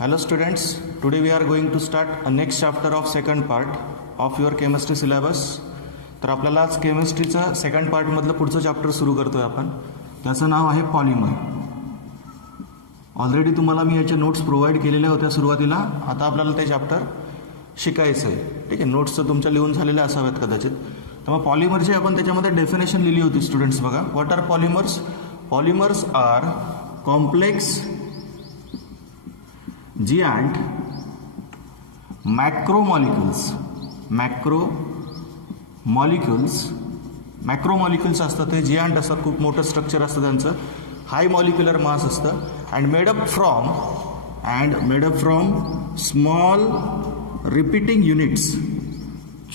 Hello students, today we are going to start a next chapter of second part of your chemistry syllabus. तर आपल्याला आज केमिस्ट्रीचा second पार्टमधलं पुढचं chapter सुरू करतोय आपण. त्याचं नाव आहे पॉलिमर. ऑलरेडी तुम्हाला मी याचे नोट्स प्रोव्हाइड केलेल्या होत्या सुरुवातीला. आता आपल्याला ते चॅप्टर शिकायचं आहे. ठीक आहे, नोट्स तर तुमच्या लिहून झालेल्या असाव्यात कदाचित. तर मग पॉलिमरची आपण त्याच्यामध्ये डेफिनेशन लिहिली होती स्टुडंट्स. बघा, what are polymers? Polymers are complex giant macromolecules असतात. ते जियांट असतात, खूप मोठं स्ट्रक्चर असतं त्यांचं, हाय मॉलिक्युलर मास असतं, and made up from small repeating units.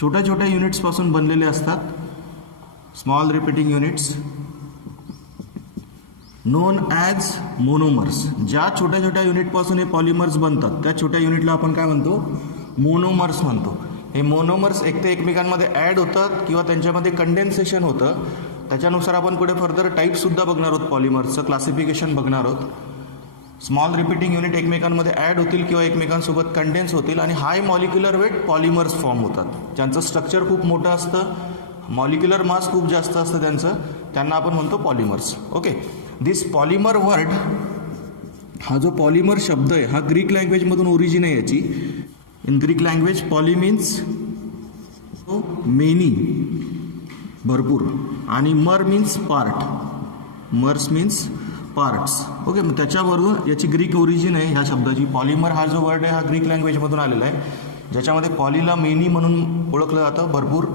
छोट्या छोट्या युनिट्सपासून बनलेले असतात. Small repeating units non as monomers. ज्या छोट्या छोट्या युनिटपासून हे पॉलिमर्स बनतात त्या छोट्या युनिटला आपण काय म्हणतो? मोनोमर्स म्हणतो. हे मोनोमर्स एक ते एकमेकांमध्ये ॲड होतात किंवा त्यांच्यामध्ये कंडेन्सेशन होतं. त्याच्यानुसार आपण पुढे फर्दर टाईपसुद्धा बघणार आहोत. पॉलिमर्सचं क्लासिफिकेशन बघणार आहोत. स्मॉल रिपीटिंग युनिट एकमेकांमध्ये ॲड होतील किंवा एकमेकांसोबत कंडेन्स होतील आणि हाय मॉलिक्युलर वेट पॉलिमर्स फॉर्म होतात. ज्यांचं स्ट्रक्चर खूप मोठं असतं, मॉलिक्युलर मास खूप जास्त असतं त्यांचं, त्यांना आपण म्हणतो पॉलिमर्स. ओके, दिस पॉलिमर वर्ड, हा जो पॉलिमर शब्द आहे हा ग्रीक लँग्वेजमधून ओरिजिन आहे याची. In Greek language poly means many, भरपूर, आणि मर means part. MERS means parts. Okay, मग त्याच्यावरून याची ग्रीक ओरिजिन आहे ह्या शब्दाची. पॉलिमर हा जो वर्ड आहे हा ग्रीक लँग्वेजमधून आलेला आहे, ज्याच्यामध्ये पॉलीला मेनी म्हणून ओळखलं जातं, भरपूर,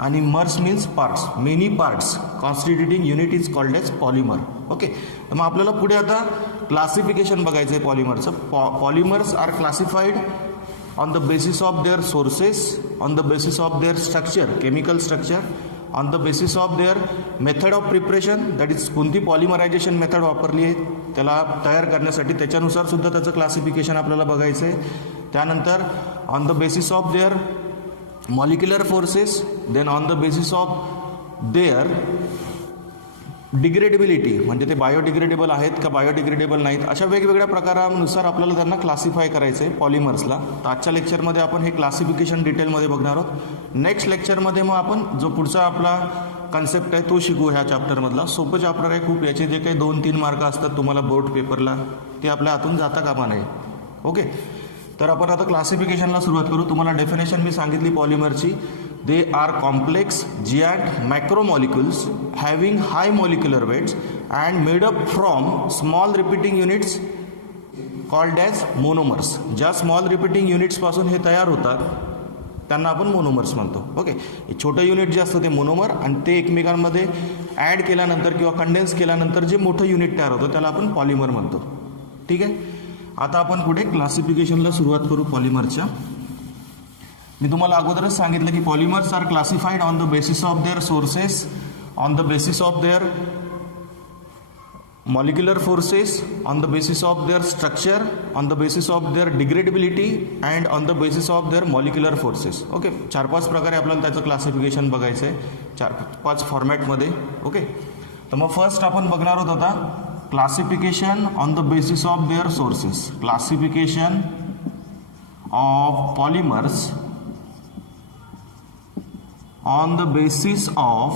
आणि mers means parts. Many parts constituting unit is called as polymer. Okay, मग आपल्याला पुढे आता क्लासिफिकेशन बघायचं आहे पॉलिमरचं. Polymers are classified on the basis of their sources, on the basis of their structure, chemical structure, on the basis of their method of preparation, that is कोणती polymerization method वापरली आहे त्याला तयार करण्यासाठी, त्याच्यानुसार सुद्धा त्याचं क्लासिफिकेशन आपल्याला बघायचं आहे. त्यानंतर on the basis of their molecular forces, then on the basis of their degradability, म्हणजे ते बायोडिग्रेडेबल आहेत का बायोडिग्रेडेबल नाहीत, अशा वेगवेगळ्या प्रकारानुसार आपल्याला त्यांना क्लासिफाय करायचं आहे पॉलिमर्सला. तर आजच्या लेक्चरमध्ये आपण हे क्लासिफिकेशन डिटेलमध्ये बघणार आहोत. नेक्स्ट लेक्चरमध्ये मग आपण जो पुढचा आपला कन्सेप्ट आहे तो शिकू. ह्या चॅप्टरमधला सोपं चॅप्टर आहे खूप. याचे जे काही 2-3 मार्क असतात तुम्हाला बोर्ड पेपरला, ते आपल्या हातून जाता कामा नये. ओके, तर आपण आता क्लासिफिकेशनला सुरुवात करू. तुम्हाला डेफिनेशन मी सांगितली पॉलिमरची. They are complex giant macromolecules having high molecular weights and made up from small repeating units called as monomers. ज्या स्मॉल रिपीटिंग युनिट्सपासून हे तयार होतात त्यांना आपण मोनोमर्स म्हणतो. ओके, छोटं युनिट जे असतं ते मोनोमर, आणि ते एकमेकांमध्ये ॲड केल्यानंतर किंवा कंडेन्स केल्यानंतर जे मोठं युनिट तयार होतं त्याला आपण पॉलिमर म्हणतो. ठीक आहे, आता आपण पुढे क्लासिफिकेशनला सुरुवात करू पॉलिमरच्या. मी तुम्हाला अगोदरच सांगितलं की polymers are classified on the basis of their sources, on the basis of their molecular forces, on the basis of their structure, on the basis of their degradability, and on the basis of their molecular forces. Okay, 4-5 प्रकारे आपल्याला त्याचं classification बघायचं आहे, 4-5 फॉर्मॅटमध्ये. Okay, तर मग first आपण बघणार आहोत आता classification on the basis of their sources. Classification of polymers on the basis of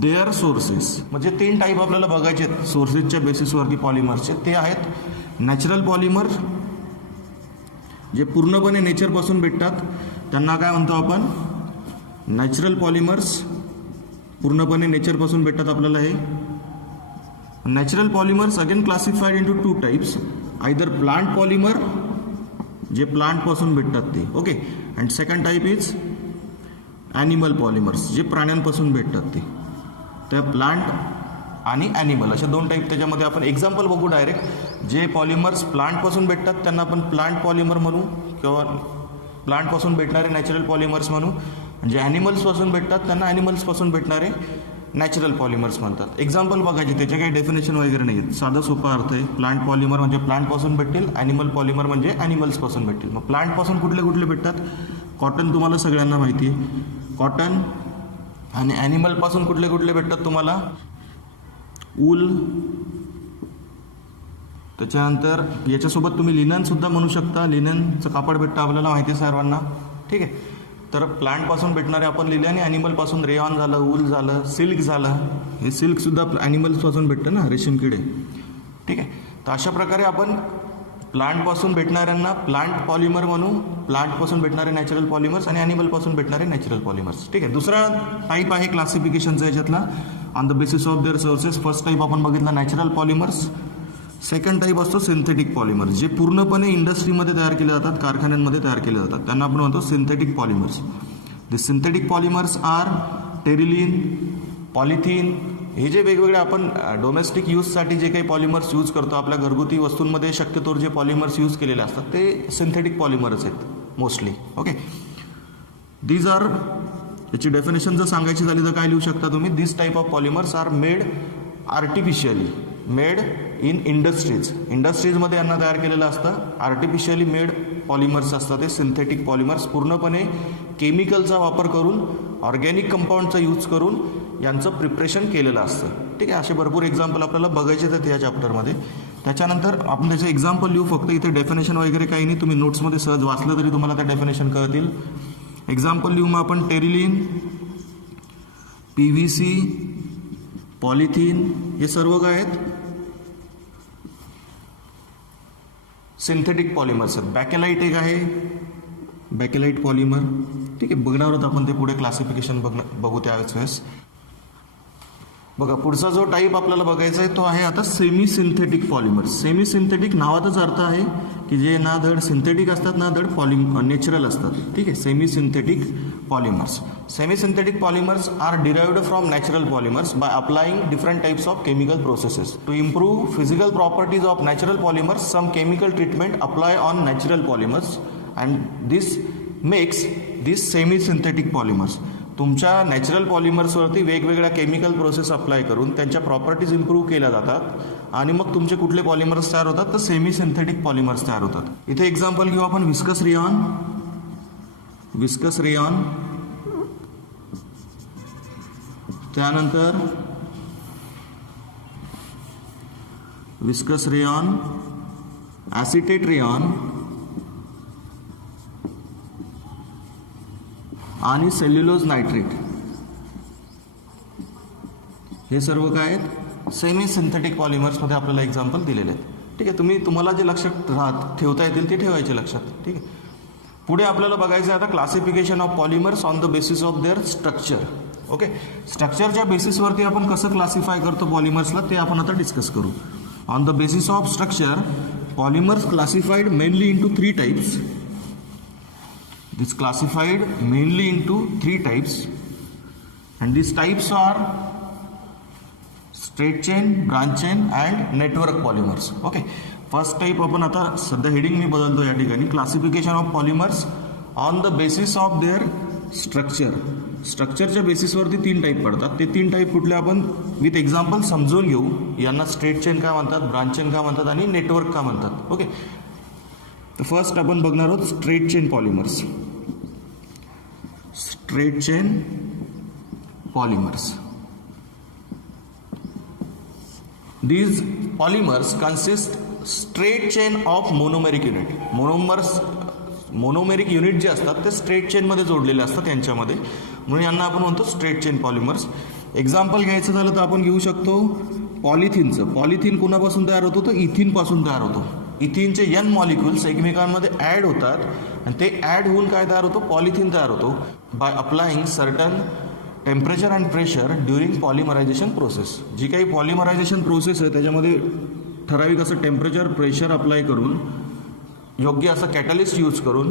their sources. म्हणजे 3 टाईप आपल्याला बघायचे आहेत सोर्सेसच्या बेसिसवरती पॉलिमर्सचे. ते आहेत नॅचरल पॉलिमर, जे पूर्णपणे नेचरपासून भेटतात, त्यांना काय म्हणतो आपण? Natural polymers. पूर्णपणे नेचरपासून भेटतात आपल्याला हे natural polymers. Again classified into 2 types, either plant polymer, जे प्लांटपासून भेटतात ते. Okay, and second type is animal polymers, जे प्राण्यांपासून भेटतात ते. त्या प्लांट आणि ॲनिमल अशा 2 टाईप त्याच्यामध्ये आपण एक्झाम्पल बघू डायरेक्ट. जे पॉलिमर्स प्लांटपासून भेटतात त्यांना आपण प्लांट पॉलिमर म्हणू किंवा प्लांटपासून भेटणारे नॅचरल पॉलिमर्स म्हणू. जे ॲनिमल्सपासून भेटतात त्यांना ॲनिमल्सपासून भेटणारे नॅचरल पॉलिमर्स म्हणतात. एक्झाम्पल बघायचे, त्याचे काही डेफिनेशन वगैरे नाही आहेत, साधा सोपा अर्थ आहे. प्लांट पॉलिमर म्हणजे प्लांटपासून भेटतील, ॲनिमल पॉलिमर म्हणजे ॲनिमल्सपासून भेटतील. मग प्लांटपासून कुठले कुठले भेटतात? कॉटन तुम्हाला सगळ्यांना माहिती आहे, कॉटन. आणि ॲनिमलपासून कुठले कुठले भेटतात तुम्हाला? ऊल, त्याच्यानंतर याच्यासोबत तुम्ही लिननसुद्धा म्हणू शकता. लिननचं कापड भेटतं आपल्याला माहिती आहे सर्वांना. ठीक आहे. तर प्लांटपासून भेटणारे आपण लिहिले आणि ॲनिमलपासून रेयॉन झालं, वूल झालं, सिल्क झालं. हे सिल्कसुद्धा ॲनिमल्सपासून भेटतं ना, रेशीम किडे. ठीक आहे. तर अशा प्रकारे आपण प्लांटपासून भेटणाऱ्यांना प्लांट पॉलिमर म्हणू, प्लांटपासून भेटणारे नॅचरल पॉलिमर्स आणि ॲनिमलपासून भेटणारे नॅचरल पॉलिमर्स. ठीक आहे. दुसरा टाईप आहे क्लासिफिकेशनचा याच्यातला on the basis of their sources. First type आपण बघितला नॅचरल पॉलिमर्स. सेकंड टाईप असतो सिंथेटिक पॉलिमर्स, जे पूर्णपणे इंडस्ट्रीमध्ये तयार केले जातात, कारखान्यांमध्ये तयार केले जातात. त्यांना आपण म्हणतो synthetic polymers. The synthetic polymers are terylene, polythene. हे जे वेगवेगळे आपण डोमेस्टिक यूजसाठी जे काही पॉलिमर्स यूज करतो, आपल्या घरगुती वस्तूंमध्ये शक्यतोवर जे पॉलिमर्स यूज केलेले असतात ते सिंथेटिक पॉलिमर्स आहेत मोस्टली. ओके. दीज आर, याची डेफिनेशन जर सांगायची झाली तर काय लिहू शकता तुम्ही? This type of polymers are made artificially, made in industries. इंडस्ट्रीजमध्ये यांना तयार केलेलं असतं. आर्टिफिशियली मेड पॉलिमर्स असतात ते सिंथेटिक पॉलिमर्स. पूर्णपणे केमिकलचा वापर करून, ऑर्गॅनिक कंपाऊंडचा यूज करून यांचं प्रिपरेशन केलेलं असतं. ठीक आहे. असे भरपूर एक्झाम्पल आपल्याला बघायचे आहेत या चॅप्टरमध्ये. त्याच्यानंतर आपण त्याचे एक्झाम्पल लिहू. फक्त इथे डेफिनेशन वगैरे काही नाही, तुम्ही नोट्समध्ये सहज वाचलं तरी तुम्हाला त्या डेफिनेशन कळतील. एक्झाम्पल लिहू मग आपण. टेरिलिन, PVC, पॉलिथिन, हे सर्व काय आहेत? सिंथेटिक पॉलिमर्स आहेत. बॅकेलाइट एक आहे, बॅकेलाइट पॉलिमर. ठीक आहे. बघणार आहोत आपण ते पुढे क्लासिफिकेशन बघू त्यावेळेस. बघा पुढचा जो टाईप आपल्याला बघायचा आहे तो आहे आता semi synthetic polymers. Semi synthetic नावातच अर्थ आहे की जे ना धड सिंथेटिक असतात ना धड नॅचरल असतात. ठीक आहे. Semi synthetic polymers. Semi synthetic polymers are derived from natural polymers by applying different types of chemical processes. To improve physical properties of natural polymers, some chemical treatment apply on natural polymers and this makes this semi synthetic polymers. तुमच्या natural पॉलिमर्सवरती वेगवेगळ्या chemical process apply करून त्यांच्या properties improve केल्या जातात आणि मग तुमचे कुठले पॉलिमर्स तयार होतात? तर सेमी सिंथेटिक पॉलिमर्स तयार होतात. इथे एक्झाम्पल घेऊ आपण. Viscous rayon, viscous rayon. त्यानंतर विस्कस रेयॉन, ॲसिटेट रेयॉन आणि सेल्युलोज नायट्रेट. हे सर्व काय आहेत? सेमी सिंथेटिक पॉलिमर्समध्ये आपल्याला एक्झाम्पल दिलेले आहेत. ठीक आहे. तुम्हाला जे लक्षात ठेवता येतील ते ठेवायचे लक्षात. ठीक आहे. पुढे आपल्याला बघायचं आहे आता classification of polymers on the basis of their structure. Okay. स्ट्रक्चरच्या बेसिसवरती आपण कसं क्लासिफाय करतो पॉलिमर्सला ते आपण आता डिस्कस करू. On the basis of structure, polymers classified mainly into 3 types. This classified mainly into 3 types, and these types are straight chain, branch chain and network polymers. Okay. First type आपण आता सध्या heading मी बदलतो या ठिकाणी. Classification of polymers on the basis of their structure. स्ट्रक्चरच्या बेसिसवरती 3 type पडतात. ते 3 टाईप कुठले आपण विथ एक्झाम्पल समजून घेऊ. यांना स्ट्रेट चेन का म्हणतात, ब्रांच चेन का म्हणतात आणि नेटवर्क का म्हणतात. ओके. तर फर्स्ट आपण बघणार आहोत straight chain polymers. Straight chain polymers. These polymers consist straight chain of monomeric unit. Monomeric unit जे असतात ते स्ट्रेट चेनमध्ये जोडलेले असतात यांच्यामध्ये, म्हणून यांना आपण म्हणतो स्ट्रेट चेन पॉलिमर्स. एक्झाम्पल घ्यायचं झालं तर आपण घेऊ शकतो पॉलिथिनचं. पॉलिथिन कुणापासून तयार होतो? तर इथिनपासून तयार होतो. इथिनचे N मॉलिक्युल्स एकमेकांमध्ये ॲड होतात आणि ते ॲड होऊन काय तयार होतो? पॉलिथिन तयार होतो by applying certain temperature and pressure during polymerization process. जी काही पॉलिमरायझेशन प्रोसेस आहे त्याच्यामध्ये ठराविक असं टेम्परेचर प्रेशर अप्लाय करून योग्य असं कॅटलिस्ट यूज करून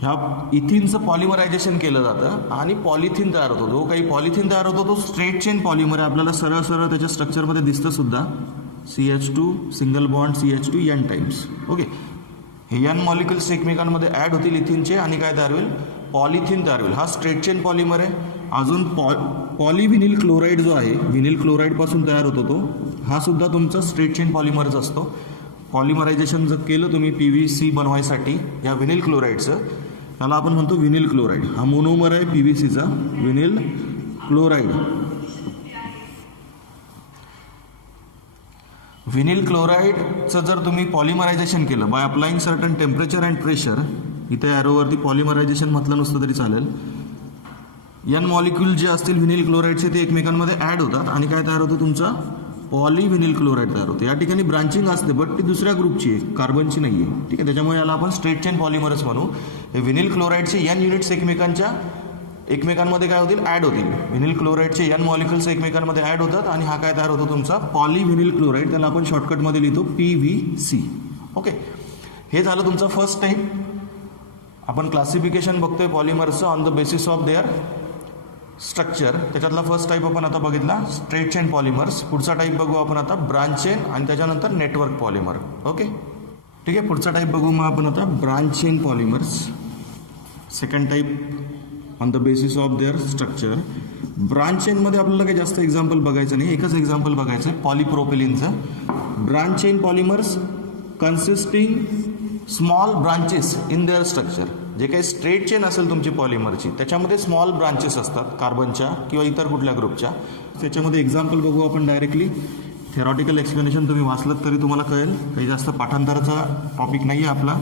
ह्या इथिनचं पॉलिमरायझेशन केलं जातं आणि पॉलिथिन तयार होतो. जो काही पॉलिथिन तयार होतो तो स्ट्रेट चेन पॉलिमर आहे. आपल्याला सरळ सरळ त्याच्या स्ट्रक्चरमध्ये दिसतं सुद्धा. CH2 single bond CH2 N times. Okay. हे N मॉलिक्युल्स एकमेकांमध्ये ॲड होतील इथिनचे आणि काय तयार होईल? पॉलिथिन तयार होईल. हा स्ट्रेट चेन पॉलिमर आहे. अजून पॉलिव्हिनिल क्लोराईड जो आहे, व्हिनिल क्लोराईडपासून तयार होतो तो, हा सुद्धा तुमचा स्ट्रेट चेन पॉलिमरच असतो. पॉलिमरायझेशन जर केलं तुम्ही PVC बनवायसाठी या व्हिनिल क्लोराईडचं, त्याला आपण म्हणतो व्हिनिल क्लोराईड. हा मोनोमर आहे PVCचा, व्हिनिल क्लोराईड. व्हिनिल क्लोराईडचं जर तुम्ही पॉलिमरायझेशन केलं bye applying certain temperature and pressure, इथे ॲरोवरती पॉलिमरायझेशन म्हटलं नुसतं तरी चालेल, एन मॉलिक्यूल जे असतील व्हिनिल क्लोराईडचे ते एकमेकांमध्ये ॲड होतात आणि काय तयार होतं तुमचा पॉलिव्हिनिल क्लोराईड तयार होते. या ठिकाणी ब्रांचिंग असते बट ती दुसऱ्या ग्रुपची आहे, कार्बनची नाही आहे. ठीक आहे, त्याच्यामुळे याला आपण स्ट्रेट चेन पॉलिमरच म्हणू. हे व्हिनिल क्लोराईडचे एन युनिट्स एकमेकांमध्ये काय होतील ॲड होतील. व्हिनिल क्लोराईडचे एन मॉलिक्युल्स एकमेकांमध्ये ॲड होतात आणि हा काय तयार होतो तुमचा पॉलिव्हिनिल क्लोराईड, त्याला आपण शॉर्टकटमध्ये लिहितो PVC. ओके, हे झालं तुमचं फर्स्ट टाईप. आपण क्लासिफिकेशन बघतोय पॉलिमरचं on the basis of their structure. त्याच्यातला फर्स्ट टाईप आपण आता बघितला स्ट्रेट चेन पॉलिमर्स. पुढचा टाईप बघू आपण आता ब्रांच चेन आणि त्याच्यानंतर नेटवर्क पॉलिमर. ओके ठीक आहे, पुढचा टाईप बघू मग आपण आता branch chain polymers. Second type on the basis of their structure. Branch चेनमध्ये आपल्याला काही जास्त एक्झाम्पल बघायचं नाही, एकच एक्झाम्पल बघायचं आहे पॉलिप्रोपिलिनचं. Branch chain polymers consisting small branches in their structure. जे काही स्ट्रेट चेन असेल तुमची पॉलिमरची त्याच्यामध्ये स्मॉल ब्रांचेस असतात कार्बनच्या किंवा इतर कुठल्या ग्रुपच्या. त्याच्यामध्ये एक्झाम्पल बघू आपण डायरेक्टली. थेरॉटिकल एक्सप्लेनेशन तुम्ही वाचलं तरी तुम्हाला कळेल, काही जास्त पाठांतराचा टॉपिक नाही आहे आपला.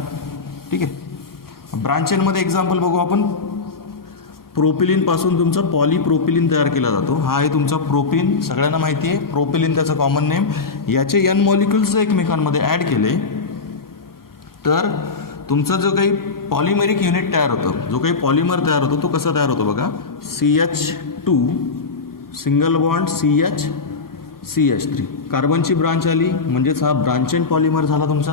ठीक आहे, ब्रांच चेनमध्ये एक्झाम्पल बघू आपण. प्रोपिलिनपासून तुमचा पॉलिप्रोपिलिन तयार केला जातो. हा आहे तुमचा प्रोपिन, सगळ्यांना माहिती आहे प्रोपिलिन त्याचं कॉमन नेम. याचे एन मॉलिक्युल्स एकमेकांमध्ये ॲड केले तर तुमचा जो काही पॉलिमेरिक युनिट तयार होतं, जो काही पॉलिमर तयार होतो तो कसा तयार होतो बघा. CH2 single bond CH3 कार्बनची branch आली म्हणजेच हा ब्रांच चेन पॉलिमर झाला तुमचा.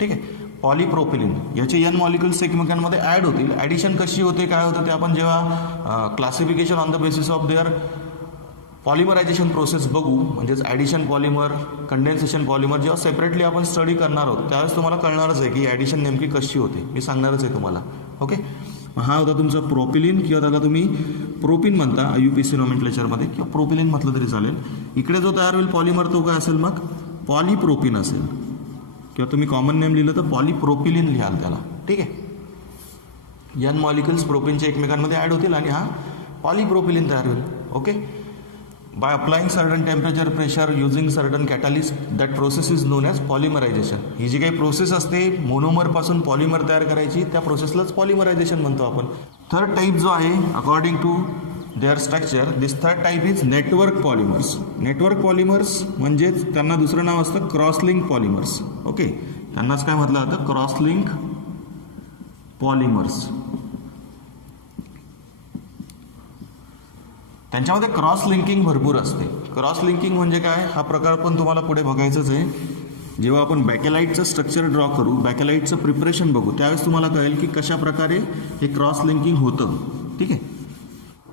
ठीक आहे, पॉलिप्रोपिलिन याचे एन मॉलिक्युल्स एकमेकांमध्ये ॲड होतील. ॲडिशन कशी होते काय होतं ते आपण जेव्हा classification on the basis of their polymerization process बघू, म्हणजेच ॲडिशन पॉलिमर कंडेन्सेशन पॉलिमर जेव्हा सेपरेटली आपण स्टडी करणार आहोत त्यावेळेस तुम्हाला कळणारच आहे की ॲडिशन नेमकी कशी होते, मी सांगणारच आहे तुम्हाला. ओके, हा होता तुमचा प्रोपिलिन किंवा त्याला तुम्ही प्रोपिन म्हणता IUPAC नोमेनक्लेचरमध्ये, किंवा प्रोपिलिन म्हटलं तरी चालेल. इकडे जो तयार होईल पॉलिमर तो काय असेल मग पॉलिप्रोपिन असेल, किंवा तुम्ही कॉमन नेम लिहिलं तर पॉलिप्रोपिलिन लिहाल त्याला. ठीक आहे, एन मॉलिक्युल्स प्रोपिनचे एकमेकांमध्ये ॲड होतील आणि हा पॉलिप्रोपिलिन तयार होईल. Okay, by applying certain temperature pressure using certain catalyst that process is known as polymerization. ही जी काही प्रोसेस असते मोनोमरपासून पॉलिमर तयार करायची त्या प्रोसेसलाच पॉलिमरायझेशन म्हणतो आपण. थर्ड टाईप जो आहे according to their structure, this third type is network polymers. Network polymers म्हणजेच त्यांना दुसरं नाव असतं क्रॉसलिंक पॉलिमर्स. ओके, त्यांनाच काय म्हटलं जातं क्रॉसलिंक पॉलिमर्स. त्यांच्यामध्ये क्रॉस लिंकिंग भरपूर असते. क्रॉस लिंकिंग म्हणजे काय हा प्रकार पण तुम्हाला पुढे बघायचंच आहे. जेव्हा आपण बॅकेलाईटचं स्ट्रक्चर ड्रॉ करू, बॅकेलाईटचं प्रिपरेशन बघू, त्यावेळेस तुम्हाला कळेल की कशा प्रकारे हे क्रॉस लिंकिंग होतं. ठीक आहे,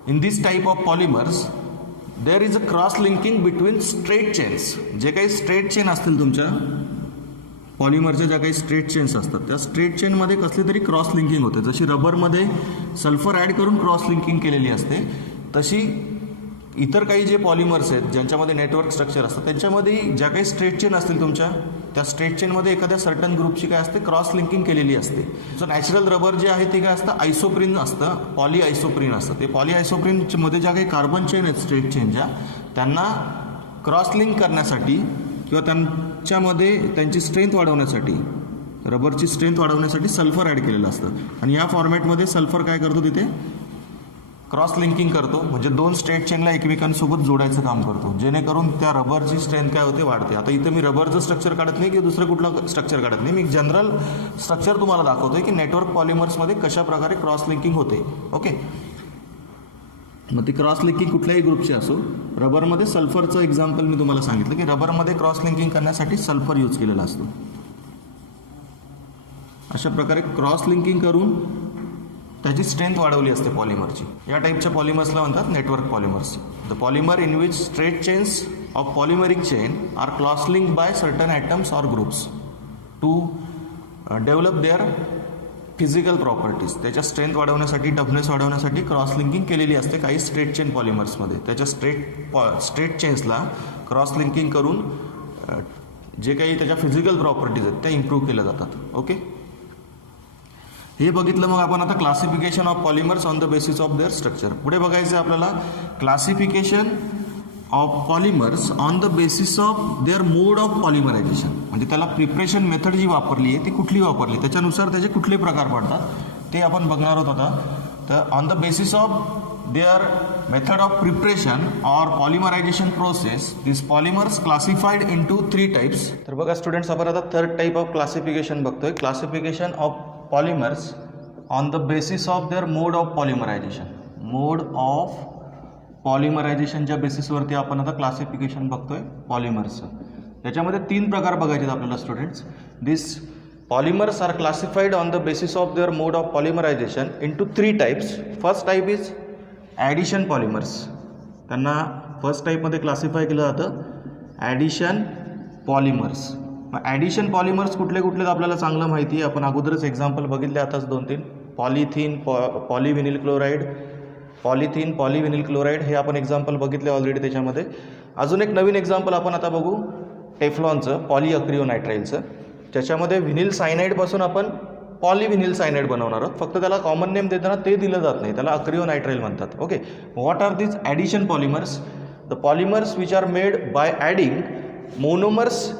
in this type of polymers there is a cross linking between straight chains. जे काही स्ट्रेट चेन असतील तुमच्या पॉलिमरच्या ज्या काही स्ट्रेट चेन्स असतात त्या स्ट्रेट चेनमध्ये कसली तरी क्रॉस लिंकिंग होते. जशी रबरमध्ये सल्फर ॲड करून क्रॉस लिंकिंग केलेली असते, तशी इतर काही जे पॉलिमर्स आहेत ज्यांच्यामध्ये नेटवर्क स्ट्रक्चर असतं त्यांच्यामध्ये ज्या काही स्ट्रेट चेन असतील तुमच्या त्या स्ट्रेट चेनमध्ये एखाद्या सर्टन ग्रुपची काय असते क्रॉस लिंकिंग केलेली असते. सो नॅचरल रबर जे आहे ते काय असतं आयसोप्रिन असतं, पॉली आयसोप्रिन असतं. ते पॉली आयसोप्रिनमध्ये ज्या काही कार्बन चेन आहेत स्ट्रेट चेनच्या त्यांना क्रॉस लिंक करण्यासाठी किंवा त्यांच्यामध्ये त्यांची स्ट्रेंथ वाढवण्यासाठी, रबरची स्ट्रेंथ वाढवण्यासाठी सल्फर ॲड केलेलं असतं. आणि या फॉर्मॅटमध्ये सल्फर काय करतो तिथे क्रॉस लिंकिंग करतो, म्हणजे दोन स्ट्रेट चेनला एकमेकांसोबत जोडायचं काम करतो, जेणेकरून त्या रबरची स्ट्रेंथ काय होते वाढते. आता इथे मी रबरचं स्ट्रक्चर काढत नाही किंवा दुसरं कुठलं स्ट्रक्चर काढत नाही, मी जनरल स्ट्रक्चर तुम्हाला दाखवतोय की नेटवर्क पॉलिमर्समध्ये कशा प्रकारे क्रॉस लिंकिंग होते. ओके, मग ती क्रॉस लिंकिंग कुठल्याही ग्रुपची असो. रबरमध्ये सल्फरचं एक्झाम्पल मी तुम्हाला सांगितलं की रबरमध्ये क्रॉस लिंकिंग करण्यासाठी सल्फर यूज केलेला असतो. अशा प्रकारे क्रॉस लिंकिंग करून त्याची स्ट्रेंथ वाढवली असते पॉलिमरची. या टाईपच्या पॉलिमर्सला म्हणतात network polymers. The polymer in which straight chains of polymeric chain are cross linked by certain atoms or groups to develop their physical properties. त्याच्या स्ट्रेंथ वाढवण्यासाठी, टफनेस वाढवण्यासाठी क्रॉस लिंकिंग केलेली असते काही स्ट्रेट चेन पॉलिमर्समध्ये. त्याच्या स्ट्रेट चेन्सला क्रॉस लिंकिंग करून जे काही त्याच्या फिजिकल प्रॉपर्टीज आहेत त्या इम्प्रूव्ह केल्या जातात. ओके, हे बघितलं. मग आपण आता classification of polymers on the basis of their structure. पुढे बघायचं आहे आपल्याला classification of polymers on the basis of their mode of polymerization. म्हणजे त्याला प्रिपरेशन मेथड जी वापरली आहे ती कुठली वापरली, त्याच्यानुसार त्याचे कुठले प्रकार पडतात ते आपण बघणार आहोत आता. तर on the basis of their method of preparation or polymerization process this polymers classified into 3 types. तर बघा स्टुडंट्स, आपण आता थर्ड टाईप ऑफ क्लासिफिकेशन बघतोय. Classification of polymers on the basis of their mode of polymerization. Mode of पॉलिमरायझेशनच्या बेसिसवरती आपण आता classification बघतोय पॉलिमर्सचं. त्याच्यामध्ये 3 प्रकार बघायचे आहेत आपल्याला students. This polymers are classified on the basis of their mode of polymerization into 3 types. First type is addition polymers. त्यांना फर्स्ट टाईपमध्ये क्लासिफाय केलं जातं ॲडिशन पॉलिमर्स. मग ॲडिशन पॉलिमर्स कुठले कुठले आपल्याला चांगलं माहिती आहे. आपण अगोदरच एक्झाम्पल बघितले आताच 2-3. पॉलिथिन, पॉलिव्हिनिल क्लोराईड, पॉलिथिन, पॉलिव्हिनिल क्लोराईड हे आपण एक्झाम्पल बघितले ऑलरेडी. त्याच्यामध्ये अजून एक नवीन एक्झाम्पल आपण आता बघू टेफ्लॉनचं, पॉलिअक्रिओनायट्राईलचं. त्याच्यामध्ये व्हिनिल सायनाईडपासून आपण पॉलिव्हिनिल सायनाईड बनवणार आहोत. फक्त त्याला कॉमन नेम देताना ते दिलं जात नाही, त्याला अक्रिओनायट्राईल म्हणतात. Okay, what are this addition polymers? The polymers which are made by adding monomers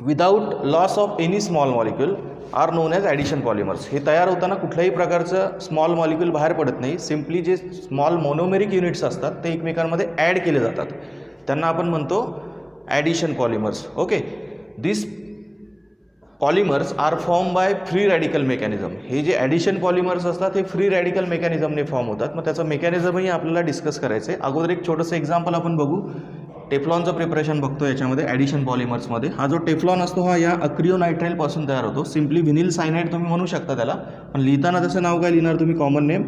without loss of any small molecule are known as addition polymers. हे तयार होताना कुठल्याही प्रकारचं स्मॉल मॉलिक्यूल बाहेर पडत नाही. सिम्पली जे स्मॉल मोनोमेरिक युनिट्स असतात ते एकमेकांमध्ये ॲड केले जातात, त्यांना आपण म्हणतो addition polymers. Okay, this polymers are form by free radical mechanism. हे जे ॲडिशन पॉलिमर्स असतात हे फ्री रॅडिकल मेकॅनिझमने फॉर्म होतात. मग त्याचं मेकॅनिझमही आपल्याला डिस्कस करायचं आहे. अगोदर एक छोटंसं एक्झाम्पल आपण बघू. टेफ्लॉनचं प्रिपरेशन बघतो याच्यामध्ये ॲडिशन पॉलिमर्समध्ये. हा जो टेफ्लॉन असतो हा या अक्रिओनायट्राईलपासून तयार होतो. सिम्पली व्हिनिल सायनाईड तुम्ही म्हणू शकता त्याला, पण लिहिताना त्याचं नाव काय लिहिणार तुम्ही, कॉमन नेम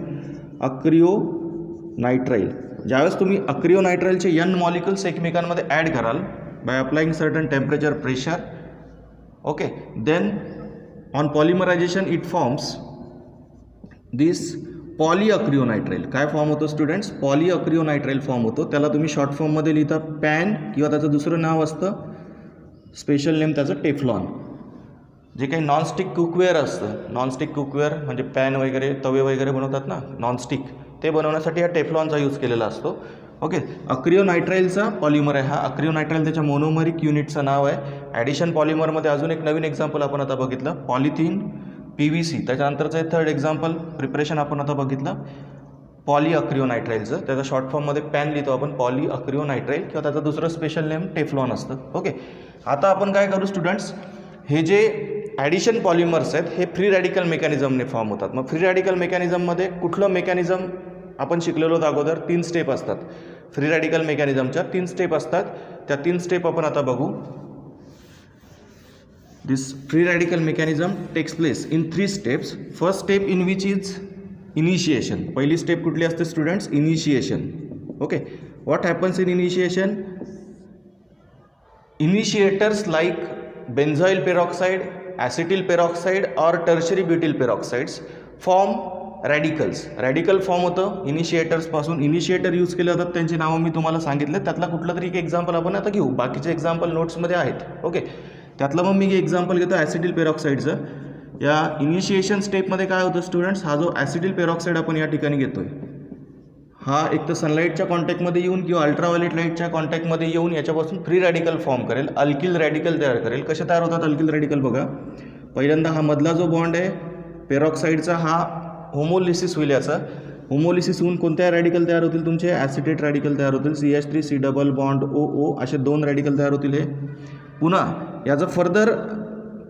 अक्रिओनायट्राईल. ज्यावेळेस तुम्ही अक्रिओनायट्राईलचे N मॉलिक्युल्स एकमेकांमध्ये ॲड कराल by applying certain temperature pressure, okay, then on polymerization it forms this polyacrylonitrile. काय फॉर्म होतो स्टुडंट्स? पॉलिअक्रिओनायट्राईल फॉर्म होतो. त्याला तुम्ही शॉर्ट फॉर्ममध्ये लिहिता पॅन, किंवा त्याचं दुसरं नाव असतं स्पेशल नेम त्याचं टेफ्लॉन. जे काही नॉनस्टिक कुकवेअर असतं, नॉनस्टिक कुकवेअर म्हणजे पॅन वगैरे तवे वगैरे बनवतात ना नॉनस्टिक, ते बनवण्यासाठी हा टेफ्लॉनचा यूज केलेला असतो. ओके, अक्रिओनायट्राईलचा पॉलिमर आहे हा. अक्रिओनायट्राईल त्याच्या मोनोमरिक युनिटचं नाव आहे. ॲडिशन पॉलिमरमध्ये अजून एक नवीन एक्झाम्पल आपण आता बघितलं, पॉलिथिन PVC. त्याच्यानंतरचं एक थर्ड एक्झाम्पल प्रिपरेशन आपण आता बघितलं पॉलिअक्रिओनायट्राईलचं. त्याचा शॉर्ट फॉर्ममध्ये पॅन लिहितो आपण पॉलिअक्रिओनायट्राईल, किंवा त्याचं दुसरं स्पेशल नेम टेफ्लॉन असतं. ओके, आता आपण काय करू स्टुडंट्स, हे जे ॲडिशन पॉलिमर्स आहेत हे फ्री रॅडिकल मेकॅनिझमने फॉर्म होतात. मग फ्री रॅडिकल मेकॅनिझममध्ये कुठलं मेकॅनिझम आपण शिकलेलो होतो अगोदर? 3 स्टेप असतात फ्री रॅडिकल मेकॅनिझमच्या. 3 स्टेप असतात. त्या 3 स्टेप आपण आता बघू. This free radical mechanism takes place in 3 steps. First step in which is initiation. पहिली स्टेप कुठली असते students? Initiation. Okay, what happens in initiation? Initiators like benzoyl peroxide, acetyl peroxide or tertiary butyl peroxides form radicals. Radical form होतं इनिशिएटर्सपासून. Initiator use केले जातात, त्यांची नावं मी तुम्हाला सांगितले. त्यातला कुठलं तरी एक एक्झाम्पल आपण आता घेऊ. बाकीचे एक्झाम्पल नोट्समध्ये आहेत. ओके, त्यातलं मग मी एक्झाम्पल घेतो ॲसिटिल पेरॉक्साईडचं. या इनिशिएशन स्टेपमध्ये काय होतं स्टुडंट्स, हा जो ॲसिटिल पेरॉक्साईड आपण या ठिकाणी घेतोय हा एक तर सनलाईटच्या कॉन्टॅक्टमध्ये येऊन किंवा अल्ट्राव्हायलेट लाईटच्या कॉन्टॅक्टमध्ये येऊन याच्यापासून फ्री रॅडिकल फॉर्म करेल, अल्किल रॅडिकल तयार करेल. कसे तयार होतात अल्किल रॅडिकल बघा. पहिल्यांदा हा मधला जो बॉन्ड आहे पेरॉक्साईडचा हा होमोलिसिस होईल. याचा होमोलिसिस होऊन कोणत्या रॅडिकल तयार होतील तुमचे? ॲसिटेट रॅडिकल तयार होतील. CH3 C बॉन्ड OO असे 2 रॅडिकल तयार होतील. हे पुन्हा याचं फर्दर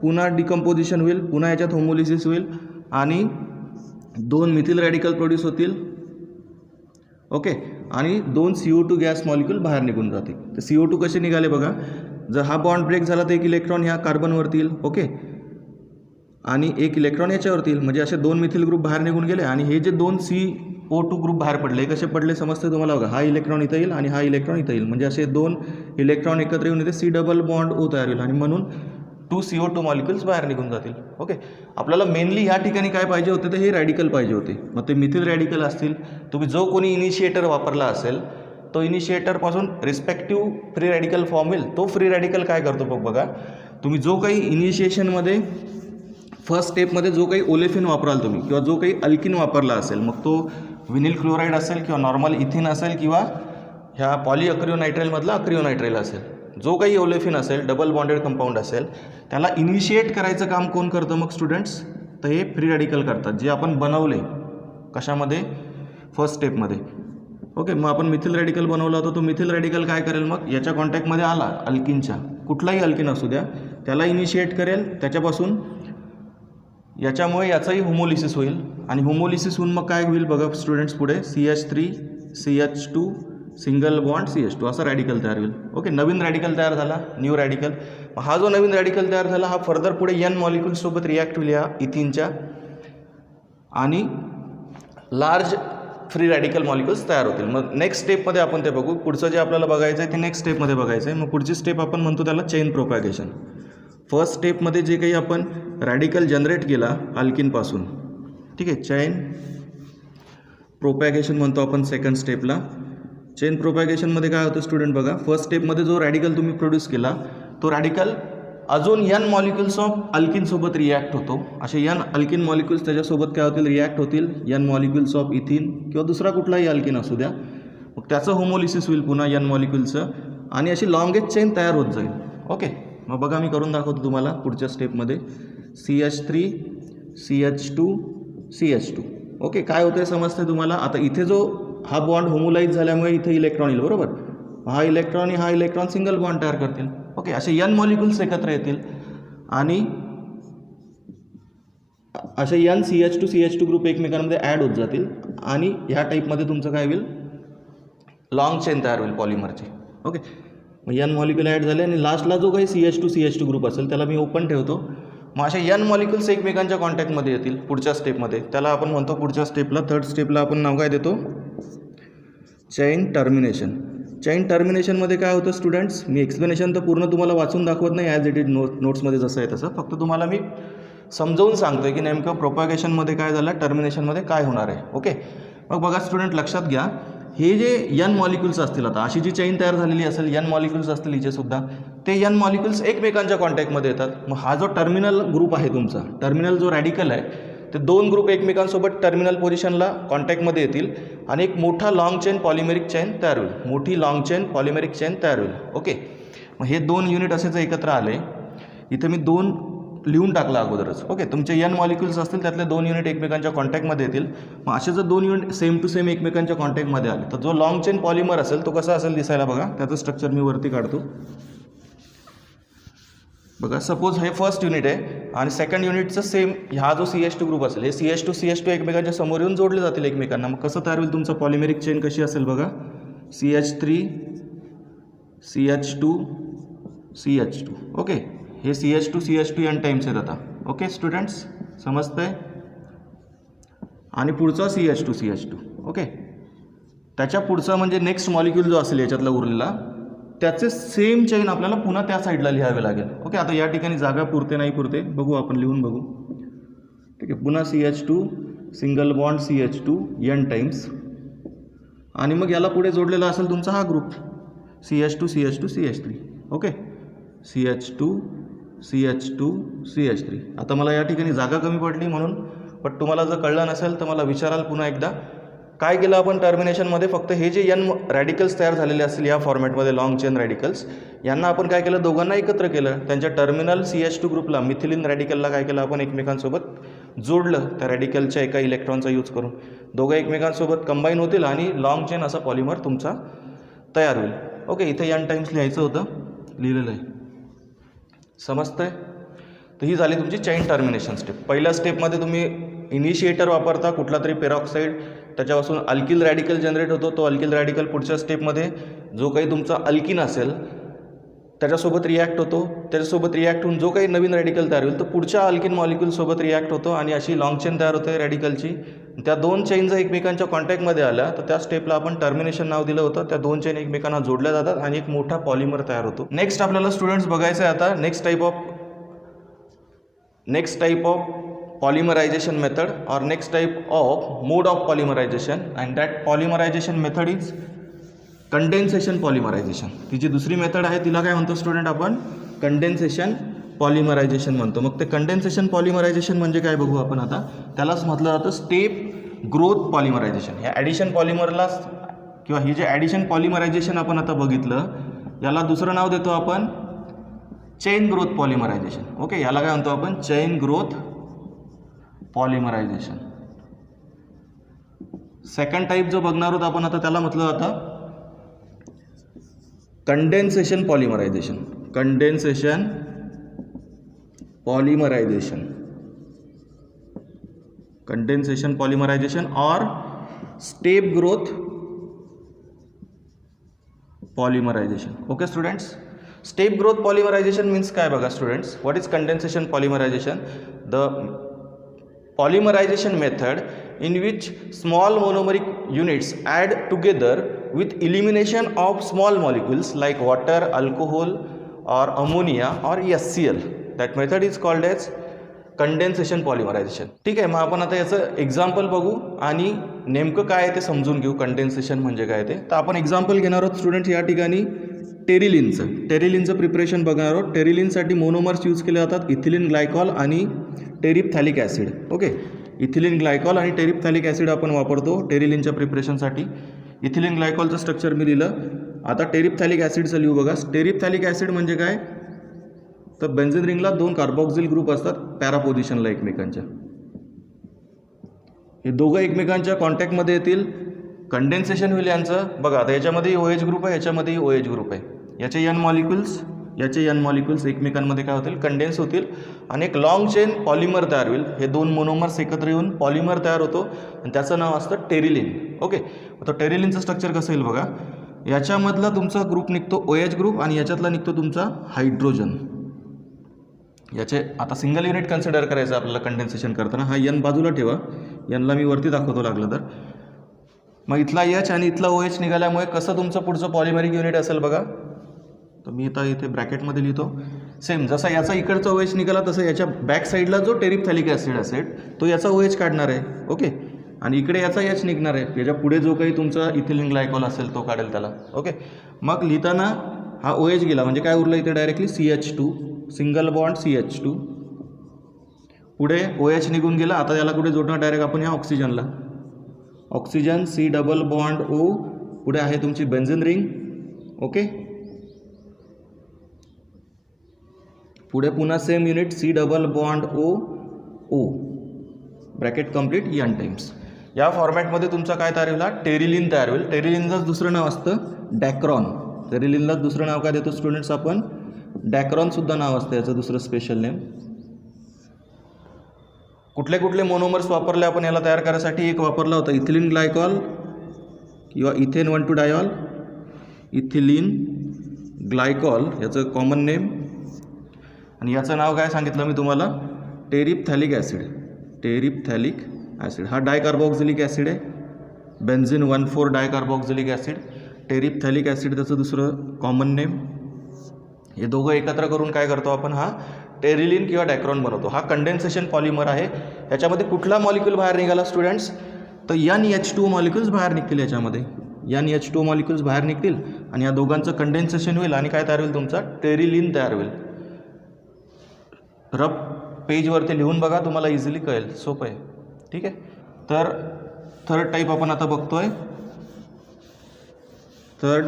पुन्हा डिकम्पोजिशन होईल, पुन्हा याच्यात होमोलिसिस होईल आणि 2 मिथिल रॅडिकल प्रोड्यूस होतील. ओके, आणि 2 CO2 गॅस मॉलिक्यूल बाहेर निघून जातील. तर CO2 कसे निघाले बघा, जर हा बॉन्ड ब्रेक झाला तर एक इलेक्ट्रॉन ह्या कार्बनवरती येईल. ओके, आणि एक इलेक्ट्रॉन याच्यावरती येईल. म्हणजे असे 2 मिथिल ग्रुप बाहेर निघून गेले आणि हे जे 2 CO2 ग्रुप बाहेर पडले कसे पडले समजते तुम्हाला बघा. हा इलेक्ट्रॉन इथं येईल आणि हा इलेक्ट्रॉन इथं येईल. म्हणजे असे 2 इलेक्ट्रॉन एकत्र येऊन इथे C बॉन्ड O तयार होईल आणि म्हणून 2 CO2 मॉलिक्युल्स बाहेर निघून जातील. ओके, आपल्याला मेनली या ठिकाणी काय पाहिजे होते तर हे रॅडिकल पाहिजे होते. मग ते मिथिल रॅडिकल असतील. तुम्ही जो कोणी इनिशिएटर वापरला असेल तो इनिशिएटरपासून रिस्पेक्टिव्ह फ्री रॅडिकल फॉर्म होईल. तो फ्री रॅडिकल काय करतो बघा, तुम्ही जो काही इनिशिएशनमध्ये फर्स्ट स्टेपमध्ये जो काही ओलेफिन वापराल तुम्ही किंवा जो काही अल्किन वापरला असेल, मग तो व्हिनिल क्लोराईड असेल किंवा नॉर्मल इथिन असेल किंवा ह्या पॉलीअक्रिओनायट्राईलमधला अक्रिओनायट्राईल असेल, जो काही ओलेफिन असेल, डबल बॉन्डेड कंपाऊंड असेल, त्याला इनिशिएट करायचं काम कोण करतं मग स्टुडंट्स? तर हे फ्री रॅडिकल करतात, जे आपण बनवले कशामध्ये? फर्स्ट स्टेपमध्ये. ओके, मग आपण मिथिल रॅडिकल बनवला होता, तो मिथिल रॅडिकल काय करेल मग? याच्या कॉन्टॅक्टमध्ये आला अल्किनच्या, कुठलाही अल्किन असू द्या, त्याला इनिशिएट करेल, त्याच्यापासून याच्यामुळे याचाही होमोलिसिस होईल, आणि होमोलिसिस होऊन मग काय होईल बघा स्टुडंट्स पुढे? CH3 CH2 single bond CH2 असा रॅडिकल तयार होईल. ओके, नवीन रॅडिकल तयार झाला, न्यू रॅडिकल. हा जो नवीन रॅडिकल तयार झाला हा फर्दर पुढे N मॉलिक्युल्ससोबत रिॲक्ट होईल या इथिनच्या, आणि लार्ज फ्री रॅडिकल मॉलिक्युल्स तयार होतील. मग नेक्स्ट स्टेपमध्ये आपण ते बघू. पुढचं जे आपल्याला बघायचं आहे ते नेक्स्ट स्टेपमध्ये बघायचं आहे. मग पुढची स्टेप आपण म्हणतो त्याला चेन प्रोपॅगेशन. फर्स्ट स्टेपमध्ये जे काही आपण रॅडिकल जनरेट केला अल्किनपासून, ठीक आहे, चेन प्रोपॅगेशन म्हणतो आपण सेकंड स्टेपला. चेन प्रोपॅगेशनमध्ये काय होतं स्टुडंट बघा, फर्स्ट स्टेपमध्ये जो रॅडिकल तुम्ही प्रोड्यूस केला तो रॅडिकल अजून N मॉलिक्युल्स ऑफ अल्किनसोबत रिॲक्ट होतो. असे N अल्किन मॉलिक्युल्स त्याच्यासोबत काय होतील? रिॲक्ट होतील. N मॉलिक्युल्स ऑफ इथिन किंवा दुसरा कुठलाही अल्किन असू द्या, मग त्याचं होमोलिसिस होईल पुन्हा N मॉलिक्युल्सचं, आणि अशी लॉंगेस्ट चेन तयार होत जाईल. ओके, मग बघा मी करून दाखवतो तुम्हाला पुढच्या स्टेपमध्ये. CH3 CH2 CH2. ओके, काय होतं समजतं तुम्हाला? आता इथे जो हा बॉन्ड होमोलाइज झाल्यामुळे इथे इलेक्ट्रॉन येईल, बरोबर? हा इलेक्ट्रॉन सिंगल बॉन्ड तयार करतील. ओके, असे N मॉलिक्युल्स एकत्र येतील, आणि असे N CH2 CH2 ग्रुप एकमेकांमध्ये ॲड होत जातील, आणि ह्या टाईपमध्ये तुमचं काय होईल? लॉंग चेन तयार होईल पॉलिमरची. ओके, मग N मॉलिक्युल ॲड झाले, आणि लास्टला जो काही CH2 CH2 ग्रुप असेल त्याला मी ओपन ठेवतो. मग असे N मॉलिक्युल्स एकमेकांच्या कॉन्टॅक्टमध्ये येतील पुढच्या स्टेपमध्ये. त्याला आपण म्हणतो पुढच्या स्टेपला, थर्ड स्टेपला आपण नाव काय देतो? Chain termination. चेन टर्मिनेशनमध्ये काय होतं स्टुडंट्स? मी एक्सप्लेनेशन तर पूर्ण तुम्हाला वाचून दाखवत नाही, ॲज इट इज नोट्समध्ये जसं आहे तसं, फक्त तुम्हाला मी समजावून सांगतो की नेमकं प्रोपॅगेशनमध्ये काय झालं, टर्मिनेशनमध्ये काय होणार आहे. ओके, मग बघा स्टुडंट लक्षात घ्या, हे जे N मॉलिक्युल्स असतील, आता अशी जी चेन तयार झालेली असेल, N मॉलिक्युल्स असतील हिचेसुद्धा, ते N मॉलिक्युल्स एकमेकांच्या कॉन्टॅक्टमध्ये येतात. मग हा जो टर्मिनल ग्रुप आहे तुमचा, टर्मिनल जो रॅडिकल आहे, ते दोन ग्रुप एकमेकांसोबत टर्मिनल पोझिशनला कॉन्टॅक्टमध्ये येतील, आणि एक मोठा लॉंग चेन पॉलिमेरिक चेन तयार होईल. मोठी लॉंग चेन पॉलिमेरिक चेन तयार होईल. ओके, मग हे दोन युनिट असे जर एकत्र आले, इथे मी 2 लिहून टाकला अगोदरच. ओके, तुमचे N मॉलिक्युल्स असतील त्यातले 2 युनिट एकमेकांच्या कॉन्टॅक्टमध्ये येतील. मग असे जर 2 युनिट सेम टू सेम एकमेकांच्या कॉन्टॅक्टमध्ये आले, तर जो लॉंग चेन पॉलिमर असेल तो कसा असेल दिसायला बघा. त्याचं स्ट्रक्चर मी वरती काढतो. बघा, सपोज हे फर्स्ट युनिट आहे, आणि सेकंड युनिटचं सेम हा जो CH2 ग्रुप असेल, हे CH2 एकमेकांच्या समोर येऊन जोडले जातील एकमेकांना. मग कसं तयार होईल तुमचं पॉलिमेरिक चेन? कशी असेल बघा, CH3 CH2 CH2. ओके, हे CH2 N टाइम्स आहेत आता. ओके स्टुडंट्स, समजतंय? आणि पुढचा CH2. ओके, त्याच्या पुढचा म्हणजे नेक्स्ट मॉलिक्यूल जो असेल याच्यातला उरलेला, त्याचे सेम चेन आपल्याला पुन्हा त्या साईडला लिहावे लागेल. ओके, आता या ठिकाणी जागा पुरते नाही पुरते बघू, आपण लिहून बघू. ठीक आहे, पुन्हा CH2 single bond CH2 N times, आणि मग याला पुढे जोडलेला असेल तुमचा हा group CH2 CH3. Okay, CH2 CH3. आता मला या ठिकाणी जागा कमी पडली म्हणून, पण तुम्हाला जर कळलं नसेल तर मला विचाराल पुन्हा एकदा. काय केलं आपण टर्मिनेशनमध्ये? फक्त हे जे N रॅडिकल्स तयार झालेले असतील या फॉर्मॅटमध्ये, लॉंग चेन रॅडिकल्स, यांना आपण काय केलं? दोघांना एकत्र केलं. त्यांच्या टर्मिनल CH2 ग्रुपला, मिथिलिन रॅडिकलला काय केलं आपण? एकमेकांसोबत जोडलं त्या रॅडिकलच्या एका इलेक्ट्रॉनचा यूज करून. दोघं एकमेकांसोबत कंबाईन होतील, आणि लॉंग चेन असा पॉलिमर तुमचा तयार होईल. ओके, इथे N टाइम्स लिहायचं होतं, लिहिलेलं आहे. समजतंय? तर ही झाली तुमची चेन टर्मिनेशन स्टेप. पहिल्या स्टेपमध्ये तुम्ही इनिशिएटर वापरता, कुठला तरी पेरॉक्साईड, त्याच्यापासून अल्किल रॅडिकल जनरेट होतो. तो अल्किल रॅडिकल पुढच्या स्टेपमध्ये जो काही तुमचा अल्किन असेल त्याच्यासोबत रिॲक्ट होतो. त्याच्यासोबत रिॲक्ट होऊन जो काही नवीन रॅडिकल तयार होईल तो पुढच्या अल्किन मॉलिक्यूलसोबत रिॲक्ट होतो, आणि अशी लॉंग चेन तयार होते रॅडिकलची. त्या 2 चेन जर एकमेकांच्या कॉन्टॅक्टमध्ये आल्या तर त्या स्टेपला आपण टर्मिनेशन नाव दिलं होतं. त्या 2 चेन एकमेकांना जोडल्या जातात, आणि एक मोठा पॉलिमर तयार होतो. नेक्स्ट आपल्याला स्टुडंट्स बघायचं आहे आता next type of polymerization method, or next type of mode of polymerization, and that polymerization method is condensation polymerization. ती जी दुसरी मेथड आहे तिला काय म्हणतो स्टुडंट आपण? कंडेन्सेशन पॉलिमरायझेशन म्हणतो. मग ते कंडेन्सेशन पॉलिमरायझेशन म्हणजे काय बघू आपण आता. त्यालाच म्हटलं जातं स्टेप ग्रोथ पॉलिमरायझेशन. ह्या ॲडिशन पॉलिमरला किंवा हे जे ॲडिशन पॉलिमरायझेशन आपण आता बघितलं, याला दुसरं नाव देतो आपण चेन ग्रोथ पॉलिमरायझेशन. ओके, याला काय म्हणतो आपण? Chain growth polymerization. Second type जो बघणार आहोत आपण आता, त्याला म्हटलं जातं condensation polymerization. Condensation polymerization, condensation polymerization or step growth polymerization. Okay students, step growth polymerization means काय बघा students, what is condensation polymerization? The polymerization method in which small monomeric units add together with elimination of small molecules like water, alcohol or ammonia or HCl. That method is called as condensation polymerization. ठीक आहे, मग आपण आता याचं example बघू आणि नेमकं काय आहे ते समजून घेऊ. कंडेन्सेशन म्हणजे काय ते तर आपण एक्झाम्पल घेणार आहोत स्टुडंट्स. या ठिकाणी टेरिलिनचं प्रिपरेशन बघणार आहोत. टेरिलिनसाठी मोनोमर्स यूज केले जातात, इथिलीन ग्लायकॉल आणि टेरिप्थॅलिक ॲसिड. ओके, इथिलीन ग्लायकॉल आणि टेरिप्थॅलिक ॲसिड आपण वापरतो टेरिलिनच्या प्रिपरेशनसाठी. इथिलीन ग्लायकॉलचं स्ट्रक्चर मी लिहिलं. आता टेरिप्थॅलिक ॲसिडचं लिहू बघा. टेरिप्थॅलिक ॲसिड म्हणजे काय तर बेन्झीन रिंगला 2 कार्बॉक्सिल ग्रुप असतात पॅरा पोझिशनला एकमेकांच्या. हे दोघं एकमेकांच्या कॉन्टॅक्टमध्ये येतील, कंडेन्सेशन होईल यांचं. बघा आता याच्यामध्ये OH ग्रुप आहे, याच्यामध्ये OH ग्रुप आहे. याचे N मॉलिक्युल्स एकमेकांमध्ये काय होतील? कंडेन्स होतील आणि एक लॉंग चेन पॉलिमर तयार होईल. हे 2 मोनोमर्स एकत्र येऊन पॉलिमर तयार होतो आणि त्याचं नाव असतं टेरिलिन. ओके, आता टेरिलिनचं स्ट्रक्चर कसं येईल बघा. याच्यामधला तुमचा ग्रुप निघतो OH ग्रुप आणि याच्यातला निघतो तुमचा हायड्रोजन. याचे आता सिंगल युनिट कन्सिडर करायचं आपल्याला कंडेन्सेशन करताना. हा N बाजूला ठेवा, Nला मी वरती दाखवतो लागलं तर. मग इथला H आणि इथला OH निघाल्यामुळे कसं तुमचं पुढचं पॉलिमेरिक युनिट असेल बघा. तर मी आता इथे ब्रॅकेटमध्ये लिहितो. सेम जसा याचा इकडचा OH निघाला तसं याच्या बॅक साईडला जो टेरिप्थॅलिक ॲसिड असेल तो याचा OH काढणार आहे. ओके, आणि इकडे याचा H निघणार आहे. याच्या पुढे जो काही तुमचा इथिलीन ग्लायकॉल असेल तो काढेल त्याला. ओके, मग लिहिताना हा OH गेला म्हणजे काय उरलं इथे directly CH2, single bond CH2. पुढे OH निघून गेला. आता याला कुठे जोडणार डायरेक्ट आपण या ऑक्सिजनला. Oxygen C double bond O. पुढे आहे तुमची बेन्झीन रिंग. ओके, पुढे पुन्हा same unit C double bond O. Bracket complete N times. या फॉर्मॅटमध्ये तुमचा काय तयार होईल? टेरिलिन तयार होईल. टेरिलिनचंच दुसरं नाव असतं डॅक्रॉन. टेरिलिनलाच दुसरं नाव काय देतो स्टुडंट्स आपण? डॅक्रॉनसुद्धा नाव असतं याचं दुसरं स्पेशल नेम. कुठले कुठले मोनोमर्स वापरले आपण याला तयार करायसाठी? एक वापरला होता इथिलीन ग्लायकॉल किंवा इथेन 1,2-डायॉल. इथिलीन ग्लायकॉल याचं कॉमन नेम आणि याचं नाव काय सांगितलं मी तुम्हाला? Terephthalic acid. हा डायकार्बॉक्झिलिक ॲसिड आहे. Benzene 1,4 dicarboxylic acid. Terephthalic acid त्याचं दुसरं कॉमन नेम. हे दोघं एकत्र करून काय करतो आपण? हा टेरिलिन किंवा डॅक्रॉन बनवतो. हा कंडेन्सेशन पॉलिमर आहे. याच्यामध्ये कुठला मॉलिक्यूल बाहेर निघाला स्टुडंट्स? तर NH2 मॉलिक्युल्स बाहेर निघतील. याच्यामध्ये NH2 मॉलिक्युल्स बाहेर निघतील आणि या दोघांचं कंडेन्सेशन होईल आणि काय तयार होईल? तुमचा टेरिलिन तयार होईल. रफ पेजवरती लिहून बघा, तुम्हाला इझिली कळेल, सोपं आहे. ठीक आहे, तर थर्ड टाईप आपण आता बघतोय. थर्ड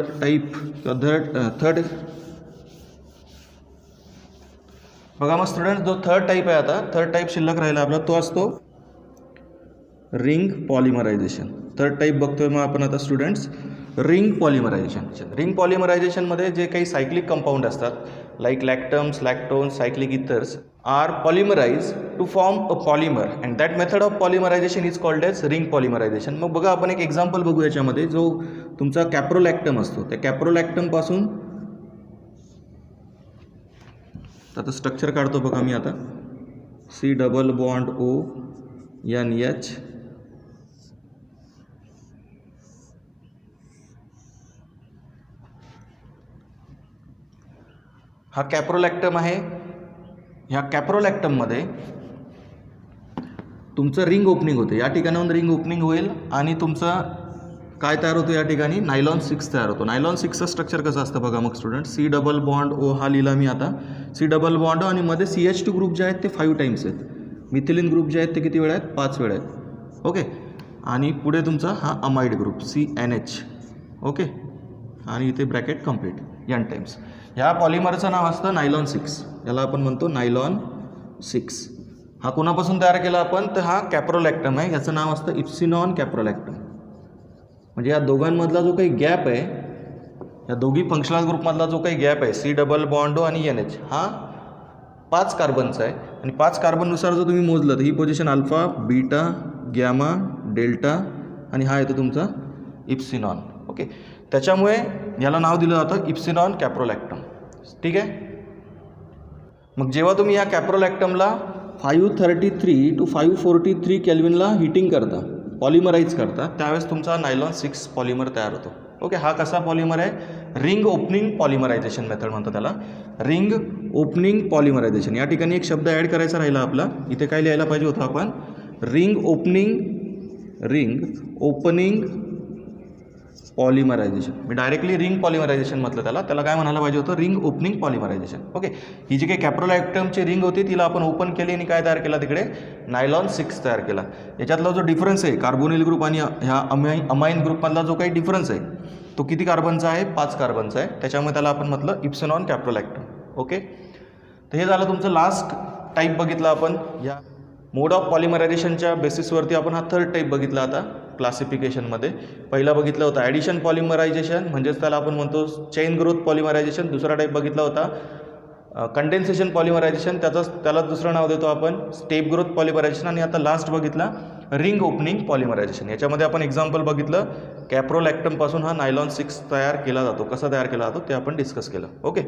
बघा मग स्टुडंट्स, जो थर्ड टाईप आहे आता, थर्ड टाईप शिल्लक राहिला आपला, तो असतो रिंग पॉलिमरायझेशन. थर्ड टाईप बघतोय मग आपण आता स्टुडंट्स रिंग पॉलिमरायझेशन. रिंग पॉलिमरायझेशनमध्ये जे काही सायक्लिक कंपाऊंड असतात like lactams, lactones, cyclic ethers are polymerize to form a polymer and that method of polymerization is called as ring polymerization. मग बघा आपण एक एक्झाम्पल बघू याच्यामध्ये. जो तुमचा कॅप्रोलॅक्टम असतो त्या कॅप्रोलॅक्टमपासून आता स्ट्रक्चर काढतो बघा मी आता. C double bond O NH. हा कॅप्रोलॅक्टम आहे. ह्या कॅप्रोलॅक्टममध्ये तुमचं रिंग ओपनिंग होते. या ठिकाणाहून रिंग ओपनिंग होईल आणि तुमचा काय तयार होतो? या ठिकाणी नायलॉन 6 तयार होतो. नायलॉन 6चं स्ट्रक्चर कसं असतं बघा मग student. C double bond O हा लिहिला मी आता. C डबल बॉन्ड O आणि मध्ये CH2 ग्रुप जे आहेत ते 5 टाइम्स आहेत. मिथिलीन ग्रुप जे आहेत ते किती वेळा आहेत? 5 वेळा आहेत. ओके, आणि पुढे तुमचा हा अमाइड ग्रुप CNH. ओके, आणि इथे ब्रॅकेट कंप्लीट एन टाइम्स. ह्या पॉलिमरचं नाव असतं नायलॉन 6. याला आपण म्हणतो नायलॉन 6. हा कोणापासून तयार केला आपण, तर हा कॅप्रोलॅक्टम आहे. याचं नाव असतं इप्सिनॉन कॅप्रोलॅक्टम. म्हणजे या दोघांमधला जो काही गॅप आहे, या दोघी फंक्शनल ग्रुपमधला जो काही गॅप आहे सी डबल बॉन्ड आणि NH, हा 5 कार्बनचा आहे. आणि 5 कार्बननुसार जर तुम्ही मोजलं तर ही position alpha, beta, gamma, delta आणि हा येतो तुमचा इप्सिनॉन. ओके, त्याच्यामुळे याला नाव दिलं जातं इप्सिनॉन कॅप्रोलॅक्टम. ठीक आहे. मग जेव्हा तुम्ही या कॅप्रोलॅक्टमला 533 to 543 केल्विनला हीटिंग करता, पॉलिमराईज करता, त्यावेळेस तुमचा नायलॉन 6 पॉलिमर तयार होतो. ओके, हा कसा पॉलिमर आहे, रिंग ओपनिंग पॉलिमरायझेशन मेथड म्हणतो त्याला, रिंग ओपनिंग पॉलिमरायझेशन. या ठिकाणी एक शब्द ॲड करायचा राहिला आपला, इथे काय लिहायला पाहिजे होतं आपण, रिंग ओपनिंग पॉलिमरायझेशन. मी डायरेक्टली रिंग पॉलिमरायझेशन म्हटलं त्याला काय म्हणायला पाहिजे होतं, रिंग ओपनिंग पॉलिमरायझेशन. ओके, ही जी काही कॅप्रोलॅक्टमची रिंग होती तिला आपण ओपन केली आणि काय तयार केला, तिकडे नायलॉन 6 तयार केला. याच्यातला जो डिफरन्स आहे कार्बोनिल ग्रुप आणि ह्या अमाइन ग्रुपमधला जो काही डिफरन्स आहे तो किती कार्बनचा आहे, 5 कार्बनचा आहे. त्याच्यामुळे त्याला आपण म्हटलं इप्सिनॉन कॅप्रोलॅक्टम. ओके, तर हे झालं तुमचं लास्ट टाईप बघितला आपण. या मोड ऑफ पॉलिमरायझेशनच्या बेसिसवरती आपण हा थर्ड टाईप बघितला आता क्लासिफिकेशनमध्ये. पहिला बघितला होता ॲडिशन पॉलिमरायझेशन, म्हणजेच त्याला आपण म्हणतो चेन ग्रोथ पॉलिमरायझेशन. दुसरा टाईप बघितला होता कंडेन्सेशन पॉलिमरायझेशन, त्याला दुसरं नाव देतो आपण स्टेप ग्रोथ पॉलिमरायझेशन. आणि आता लास्ट बघितला रिंग ओपनिंग पॉलिमरायझेशन. याच्यामध्ये आपण एक्झाम्पल बघितलं, कॅप्रोलॅक्टमपासून हा नायलॉन 6 तयार केला जातो. कसा तयार केला जातो ते आपण डिस्कस केलं. ओके,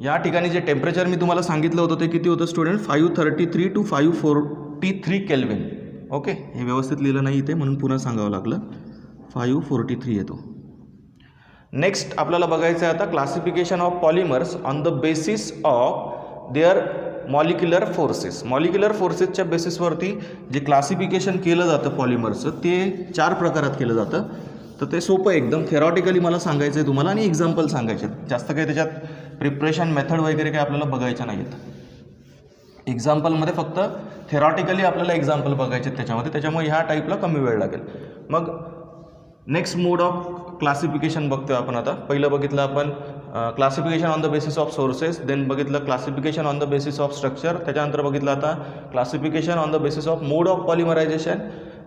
या ठिकाणी जे टेम्परेचर मी तुम्हाला सांगितलं होतं ते किती होतं स्टुडंट, 533 to 543 केल्विन. ओके, हे व्यवस्थित लिहिलं नाही इथे म्हणून पुन्हा सांगावं लागलं, 543 येतो. नेक्स्ट आपल्याला बघायचं आहे आता classification of polymers on the basis of their molecular forces. Molecular फोर्सेसच्या बेसिसवरती जे क्लासिफिकेशन केलं जातं पॉलिमर्सचं ते 4 प्रकारात केलं जातं. तर ते सोपं आहे एकदम, थेरॉटिकली मला सांगायचं आहे तुम्हाला आणि एक्झाम्पल सांगायचे आहेत. जास्त काही त्याच्यात प्रिपरेशन मेथड वगैरे काही आपल्याला बघायचं नाही आहेत. एक्झाम्पलमध्ये फक्त थेरॉटिकली आपल्याला एक्झाम्पल बघायचे आहेत त्याच्यामुळे ह्या टाईपला कमी वेळ लागेल. मग नेक्स्ट मोड ऑफ क्लासिफिकेशन बघतोय आपण आता. पहिलं बघितलं आपण classification on the basis of sources, then बघितलं classification on the basis of structure, त्याच्यानंतर बघितलं आता classification on the basis of mode of polymerization,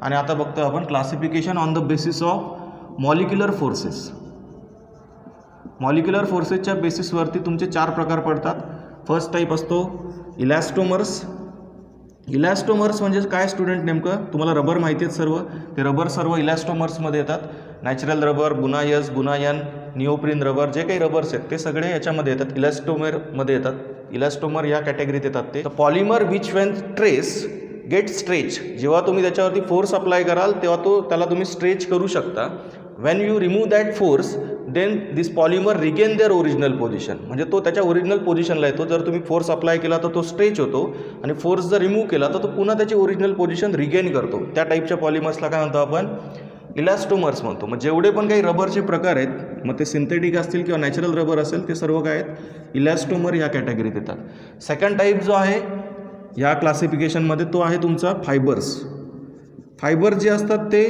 आणि आता बघतोय आपण classification on the basis of molecular forces. Molecular फोर्सेसच्या बेसिसवरती तुमचे 4 प्रकार पडतात. फर्स्ट टाईप असतो इलॅस्टोमर्स. इलॅस्टोमर्स म्हणजे काय स्टुडंट, नेमकं तुम्हाला रबर माहिती आहेत सर्व, ते रबर सर्व इलॅस्टोमर्समध्ये येतात. नॅचरल रबर, बुनायस, बुनायन, निओप्रिन रबर, जे काही रबर्स आहेत ते सगळे याच्यामध्ये येतात, इलॅस्टोमरमध्ये येतात. इलॅस्टोमर या कॅटेगरीत येतात ते. Polymer which when stress get stretch, जेव्हा तुम्ही त्याच्यावरती फोर्स अप्लाय कराल तेव्हा त्याला तुम्ही स्ट्रेच करू शकता. When you remove that force then this polymer regain their original position, म्हणजे तो त्याच्या ओरिजिनल पोझिशनला येतो. जर तुम्ही फोर्स अप्लाय केला तर तो स्ट्रेच होतो, आणि फोर्स जर रिमूव्ह केला तर तो पुन्हा त्याची ओरिजिनल पोझिशन रिगेन करतो. त्या टाईपच्या पॉलिमर्सला काय म्हणतो आपण, इलॅस्टोमर्स म्हणतो. मग जेवढे पण काही रबरचे प्रकार आहेत, मग ते सिंथेटिक असतील किंवा नॅचरल रबर असेल, ते सर्व काय आहेत, इलॅस्टोमर या कॅटेगरीत येतात. सेकंड टाईप जो आहे या क्लासिफिकेशनमध्ये तो आहे तुमचा फायबर्स. फायबर जे असतात ते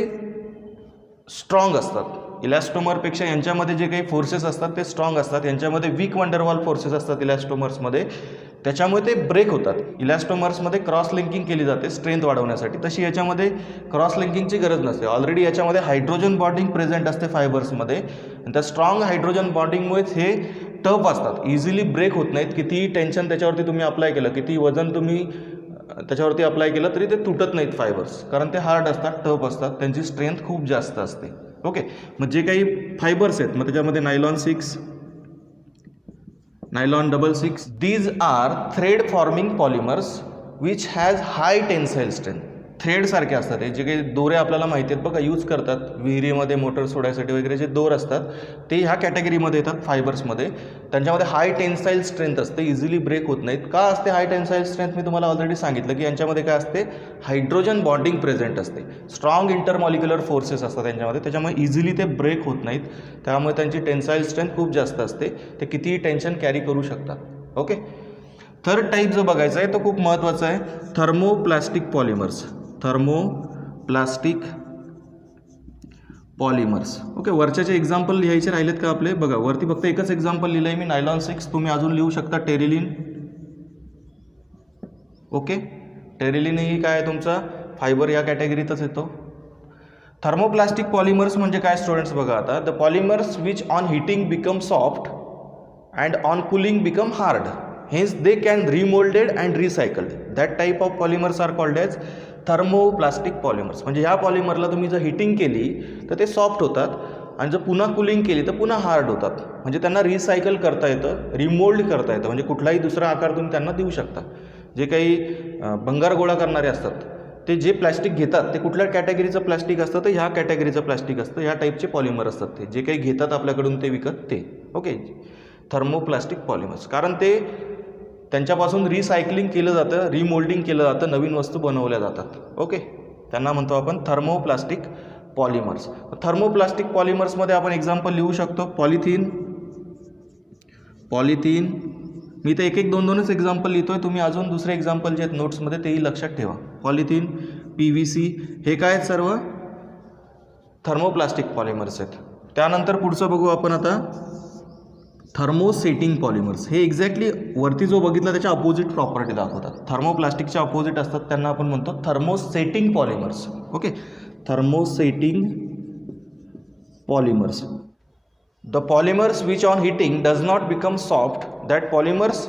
स्ट्रॉंग असतात. इलॅस्टोमरपेक्षा यांच्यामध्ये जे काही फोर्सेस असतात ते स्ट्रॉंग असतात. यांच्यामध्ये वीक वंडरवॉल फोर्सेस असतात इलॅस्टोमर्समध्ये, त्याच्यामुळे ते ब्रेक होतात. इलॅस्टोमर्समध्ये क्रॉस लिंकिंग केली जाते स्ट्रेंथ वाढवण्यासाठी, तशी याच्यामध्ये क्रॉस लिंकिंगची गरज नसते. ऑलरेडी याच्यामध्ये हायड्रोजन बॉन्डिंग प्रेझेंट असते फायबर्समध्ये, आणि त्या स्ट्रॉंग हायड्रोजन बॉन्डिंगमुळेच हे टफ असतात, इझिली ब्रेक होत नाहीत. कितीही टेन्शन त्याच्यावरती तुम्ही अप्लाय केलं, किती वजन तुम्ही त्याच्यावरती अप्लाय केलं तरी ते तुटत नाहीत फायबर्स, कारण ते हार्ड असतात, टफ असतात, त्यांची स्ट्रेंथ खूप जास्त असते. ओके, मग जे काही फायबर्स आहेत, मग त्याच्यामध्ये nylon 6, nylon 66, these are thread forming polymers which has high tensile strength. थ्रेडसारखे असतात हे, जे काही दोरे आपल्याला माहिती आहेत बघा, यूज करतात विहिरीमध्ये मोटर सोडायसाठी वगैरे, जे दोर असतात ते ह्या कॅटेगरीमध्ये येतात फायबर्समध्ये. त्यांच्यामध्ये हाय टेन्साईल स्ट्रेंथ असते, इझिली ब्रेक होत नाहीत. का असते हाय टेन्साईल स्ट्रेंथ, मी तुम्हाला ऑलरेडी सांगितलं की यांच्यामध्ये काय असते, हायड्रोजन बॉन्डिंग प्रेझेंट असते, स्ट्रॉंग इंटरमॉलिक्युलर फोर्सेस असतात त्यांच्यामध्ये, त्याच्यामुळे इझिली ते ब्रेक होत नाहीत. त्यामुळे त्यांची टेन्साईल स्ट्रेंथ खूप जास्त असते, ते कितीही टेन्शन कॅरी करू शकतात. ओके, थर्ड टाईप जो बघायचा आहे तो खूप महत्त्वाचा आहे, thermoplastic polymers. Thermoplastic polymers. Okay, वरच्याचे एक्झाम्पल लिहायचे राहिलेत का आपले? बघा, वरती फक्त एकच एक्झाम्पल लिहिलं आहे मी, नायलॉन 6. तुम्ही अजून लिहू शकता टेरिलिन. ओके, टेरिलिन ही काय आहे तुमचा फायबर या कॅटेगरीतच येतो. थर्मोप्लास्टिक पॉलिमर्स म्हणजे काय स्टुडंट्स? बघा आता, the polymers which on heating become soft and on cooling become hard, hence they can remolded and recycled. That type of polymers are called as thermoplastic polymers. म्हणजे ह्या पॉलिमरला तुम्ही जर हिटिंग केली तर ते सॉफ्ट होतात आणि जर पुन्हा कुलिंग केली तर पुन्हा हार्ड होतात. म्हणजे त्यांना रिसायकल करता येतं, रिमोल्ड करता येतं, म्हणजे कुठलाही दुसरा आकार तुम्ही त्यांना देऊ शकता. जे काही भंगार गोळा करणारे असतात ते जे प्लॅस्टिक घेतात ते कुठल्या कॅटेगरीचं प्लॅस्टिक असतं, तर ह्या कॅटेगरीचं प्लॅस्टिक असतं. ह्या टाईपचे पॉलिमर असतात ते जे काही घेतात आपल्याकडून ते विकत ते. ओके, थर्मोप्लास्टिक पॉलिमर्स, कारण ते त्यांच्यापासून रिसायकलिंग केलं जातं, रिमोल्डिंग केलं जातं, नवीन वस्तू बनवल्या जातात. ओके, त्यांना म्हणतो आपण थर्मोप्लास्टिक पॉलिमर्स. थर्मोप्लास्टिक पॉलिमर्समध्ये आपण एक्झाम्पल लिहू शकतो पॉलिथिन. पॉलिथिन मी तर एक दोनच एक्झाम्पल लिहितो आहे, तुम्ही अजून दुसरे एक्झाम्पल जे आहेत नोट्समध्ये तेही लक्षात ठेवा. पॉलिथिन, PVC हे काय आहेत? सर्व थर्मोप्लास्टिक पॉलिमर्स आहेत. त्यानंतर पुढचं बघू आपण आता, थर्मोसेटिंग पॉलिमर्स. हे एक्झॅक्टली वरती जो बघितला त्याच्या अपोजिट प्रॉपर्टी दाखवतात. थर्मोप्लास्टिकच्या अपोजिट असतात, त्यांना आपण म्हणतो thermosetting polymers. Okay, thermosetting polymers. The polymers which on heating does not become soft, that polymers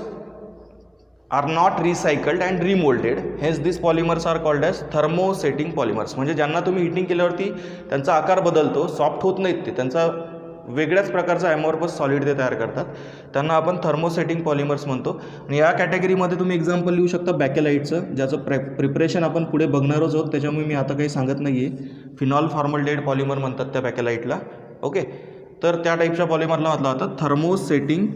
are not recycled and remolded, hence these polymers are called as thermosetting polymers. म्हणजे ज्यांना तुम्ही heating केल्यावरती त्यांचा आकार बदलतो, सॉफ्ट होत नाहीत, ते त्यांचा वेगळ्याच प्रकारचा ॲमॉर्फस सॉलिड ते तयार करतात, त्यांना आपण थर्मोसेटिंग पॉलिमर्स म्हणतो. आणि या कॅटेगरीमध्ये तुम्ही एक्झाम्पल लिहू शकता बॅकेलाईटचं, ज्याचं प्रिपरेशन आपण पुढे बघणारच आहोत, त्याच्यामुळे मी आता काही सांगत नाही आहे. फिनॉल फॉर्मल्डेहाइड पॉलिमर म्हणतात त्या बॅकेलाईटला. ओके, तर त्या टाईपच्या पॉलिमरला म्हटलं जातं थर्मोसेटिंग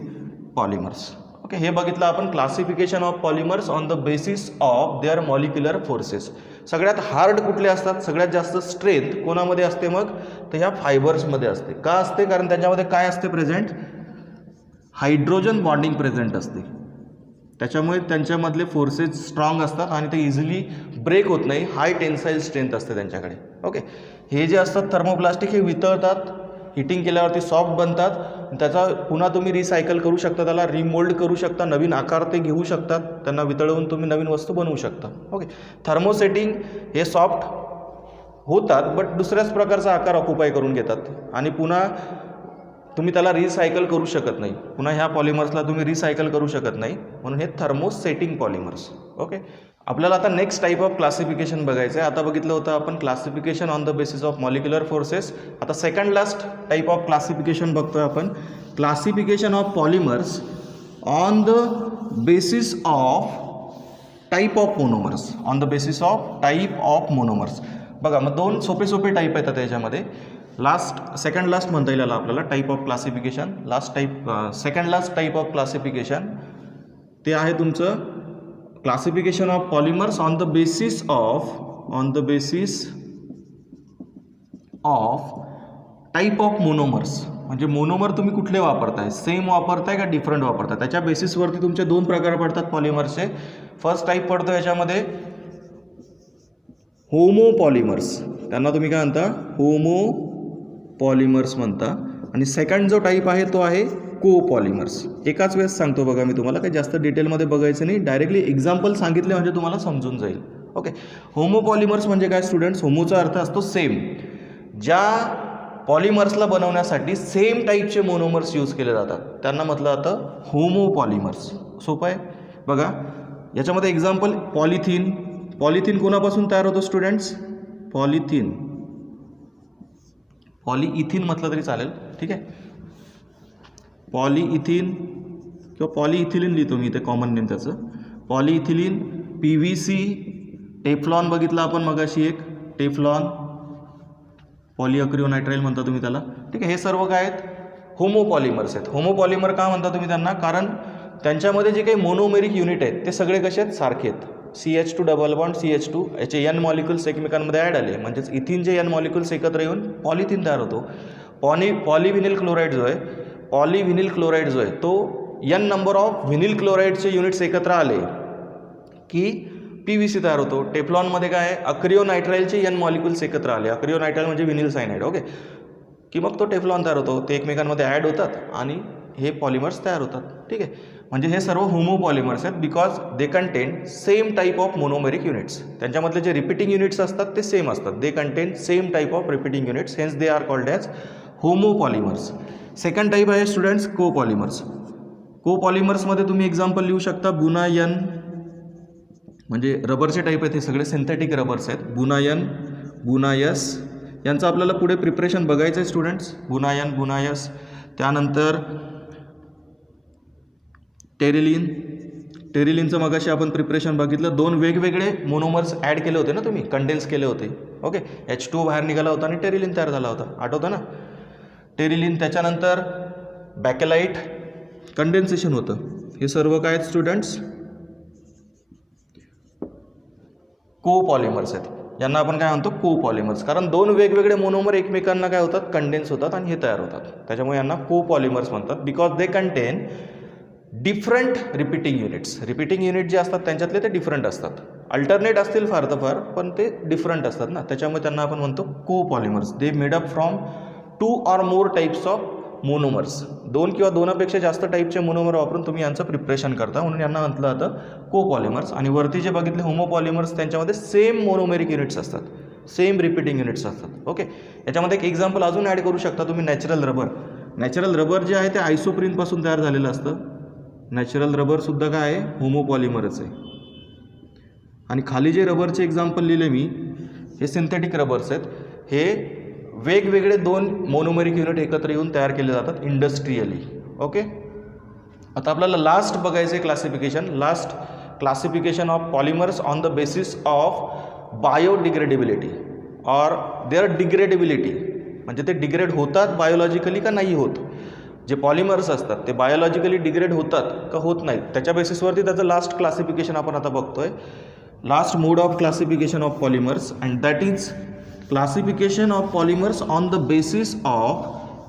पॉलिमर्स. ओके, हे बघितलं आपण classification of polymers on the basis of their molecular forces. सगळ्यात हार्ड कुठले असतात? सगळ्यात जास्त स्ट्रेंथ कोणामध्ये असते मग? तर ह्या फायबर्समध्ये असते. का असते? कारण त्यांच्यामध्ये काय असते प्रेझेंट? हायड्रोजन बॉन्डिंग प्रेझेंट असते. त्याच्यामुळे त्यांच्यामधले फोर्सेस स्ट्रॉंग असतात आणि ते इझिली ब्रेक होत नाही. हाय टेन्साईल स्ट्रेंथ असते त्यांच्याकडे. ओके, हे जे असतात थर्मोप्लास्टिक हे वितळतात, हिटिंग केल्यावरती सॉफ्ट बनतात, त्याचा पुन्हा तुम्ही रिसायकल करू शकता, त्याला रिमोल्ड करू शकता, नवीन आकार ते घेऊ शकतात, त्यांना वितळवून तुम्ही नवीन वस्तू बनवू शकता. ओके, थर्मोसेटिंग हे सॉफ्ट होतात बट दुसऱ्याच प्रकारचा आकार ऑक्युपाय करून घेतात आणि पुन्हा तुम्ही त्याला रिसायकल करू शकत नाही. पुन्हा ह्या पॉलिमर्सला तुम्ही रिसायकल करू शकत नाही, म्हणून हे थर्मोसेटिंग पॉलिमर्स. ओके, आपल्याला आता नेक्स्ट टाईप ऑफ क्लासिफिकेशन बघायचं आहे. आता बघितलं होतं आपण classification on the basis of molecular forces. आता second last type of classification बघतोय आपण, classification of polymers on the basis of type of monomers. On the basis of type of monomers. बघा, मग दोन सोपे सोपे टाईप येतात त्याच्यामध्ये. सेकंड लास्ट म्हणता येईल आपल्याला type of classification. Second last type of classification ते आहे तुमचं classification of polymers on the basis of type of monomers. म्हणजे मोनोमर तुम्ही कुठले वापरताय, सेम वापरताय का डिफरंट वापरताय, त्याच्या बेसिसवरती तुमचे दोन प्रकार पडतात पॉलिमर्सचे. फर्स्ट टाईप पडतो याच्यामध्ये होमोपॉलिमर्स, त्यांना तुम्ही काय म्हणता? होमोपॉलिमर्स म्हणता. आणि सेकंड जो टाईप आहे तो आहे कोपॉलिमर्स. एकाच वेळेस सांगतो बघा मी तुम्हाला, काही जास्त डिटेलमध्ये बघायचं नाही, डायरेक्टली एक्झाम्पल सांगितले म्हणजे तुम्हाला समजून जाईल. ओके, होमोपॉलिमर्स म्हणजे काय स्टुडंट्स? होमोचा अर्थ असतो सेम. ज्या पॉलिमर्सला बनवण्यासाठी सेम टाईपचे मोनोमर्स यूज केले जातात त्यांना म्हटलं जातं होमोपॉलिमर्स. सोपं आहे बघा. याच्यामध्ये एक्झाम्पल पॉलिथिन. पॉलिथिन कोणापासून तयार होतो स्टुडंट्स? पॉलिइथिन म्हटलं तरी चालेल, ठीक आहे. पॉलिइथिन किंवा पॉलिइथिलीन लिहितो मी इथे कॉमन नेम त्याचं. पॉलिइथिलीन, PVC, टेफ्लॉन बघितलं आपण मगाशी एक टेफ्लॉन, पॉलिअक्रिओनायट्राइल म्हणता तुम्ही त्याला, ठीक आहे. हे सर्व काय आहेत? होमोपॉलिमर्स आहेत. होमोपॉलिमर का म्हणता तुम्ही त्यांना? कारण त्यांच्यामध्ये जे काही मोनोमेरिक युनिट आहेत ते सगळे कसे आहेत? सारखे आहेत. CH2 डबल बॉन्ड CH2 याचे N मॉलिक्युल्स एकमेकांमध्ये ॲड आले म्हणजेच इथिनचे N मॉलिक्युल्स एकत्र येऊन पॉलिथिन तयार होतो. पॉलिव्हिनिल क्लोराईड जो आहे तो N number of vinyl क्लोराईडचे units एकत्र आले की PVC तयार होतो. टेफ्लॉनमध्ये काय आहे? अक्रिओनायट्राइलचे N मॉलिक्युल्स एकत्र आले. अक्रिओनायट्राइल म्हणजे व्हिनिल सायनाइड. ओके, की मग तो टेफ्लॉन तयार होतो, ते एकमेकांमध्ये ॲड होतात आणि हे पॉलिमर्स तयार होतात. ठीक आहे, म्हणजे हे सर्व होमो पॉलिमर्स आहेत because they contain same type of monomeric units. त्यांच्यामधले जे रिपीटिंग युनिट्स असतात ते सेम असतात. They contain same type of repeating units, hence they are called as homo polymers. Second type आहे स्टुडंट्स को पॉलिमर्स. को पॉलिमर्समध्ये तुम्ही example लिहू शकता बुनायन, म्हणजे रबरचे टाईप आहेत, हे सगळे सिंथेटिक रबर्स आहेत. बुनायन, बुनायस, यांचं आपल्याला पुढे प्रिपरेशन बघायचं आहे स्टुडंट्स. बुनायन, बुनायस. त्यानंतर टेरिलिन. टेरिलिनचं मगाशी आपण प्रिपरेशन बघितलं. 2 वेगवेगळे मोनोमर्स ॲड केले होते ना तुम्ही, कंडेन्स केले होते. ओके, H2 बाहेर निघाला होता आणि टेरिलिन तयार झाला होता, आठवतं ना टेरिलिन. त्याच्यानंतर बॅकेलाईट, कंडेन्सेशन होतं. हे सर्व काय आहेत स्टुडंट्स? को पॉलिमर्स आहेत. यांना आपण काय म्हणतो? को पॉलिमर्स. कारण 2 वेगवेगळे मोनोमर एकमेकांना काय होतात? कंडेन्स होतात आणि हे तयार होतात. त्याच्यामुळे यांना को पॉलिमर्स म्हणतात because they content different repeating units. Repeating unit जे असतात त्यांच्यातले ते डिफरंट असतात. अल्टरनेट असतील फार तर फार, पण ते डिफरंट असतात ना, त्याच्यामुळे त्यांना आपण म्हणतो को polymers. They made up from 2 or more types of monomers. 2 किंवा 2पेक्षा जास्त टाईपचे मोनोमर वापरून तुम्ही यांचं प्रिपरेशन करता, म्हणून यांना म्हटलं जातं को पॉलिमर्स. आणि वरती जे बघितले होमो पॉलिमर्स, त्यांच्यामध्ये सेम मोनोमेरिक युनिट्स असतात, सेम रिपीटिंग युनिट्स असतात. ओके, याच्यामध्ये एक एक्झाम्पल अजून ॲड करू शकता तुम्ही, नॅचरल रबर. नॅचरल रबर जे आहे ते आयसोप्रीनपासून तयार झालेलं असतं. नॅचरल रबरसुद्धा काय आहे? होमो पॉलिमरच आहे. आणि खाली जे रबरचे एक्झाम्पल लिहिले मी, हे सिंथेटिक रबर्स आहेत. हे वेगवेगळे 2 मोनोमेरिक युनिट एकत्र येऊन तयार केले जातात इंडस्ट्रियली. ओके, आता आपल्याला लास्ट बघायचं आहे classification. Last classification of polymers on the basis of biodegradability or their degradability. म्हणजे ते डिग्रेड होतात बायोलॉजिकली का नाही होत. जे पॉलिमर्स असतात ते बायोलॉजिकली डिग्रेड होतात का होत नाहीत, त्याच्या बेसिसवरती त्याचं लास्ट क्लासिफिकेशन आपण आता बघतोय. Last mode of classification of polymers and that is classification of polymers on the basis of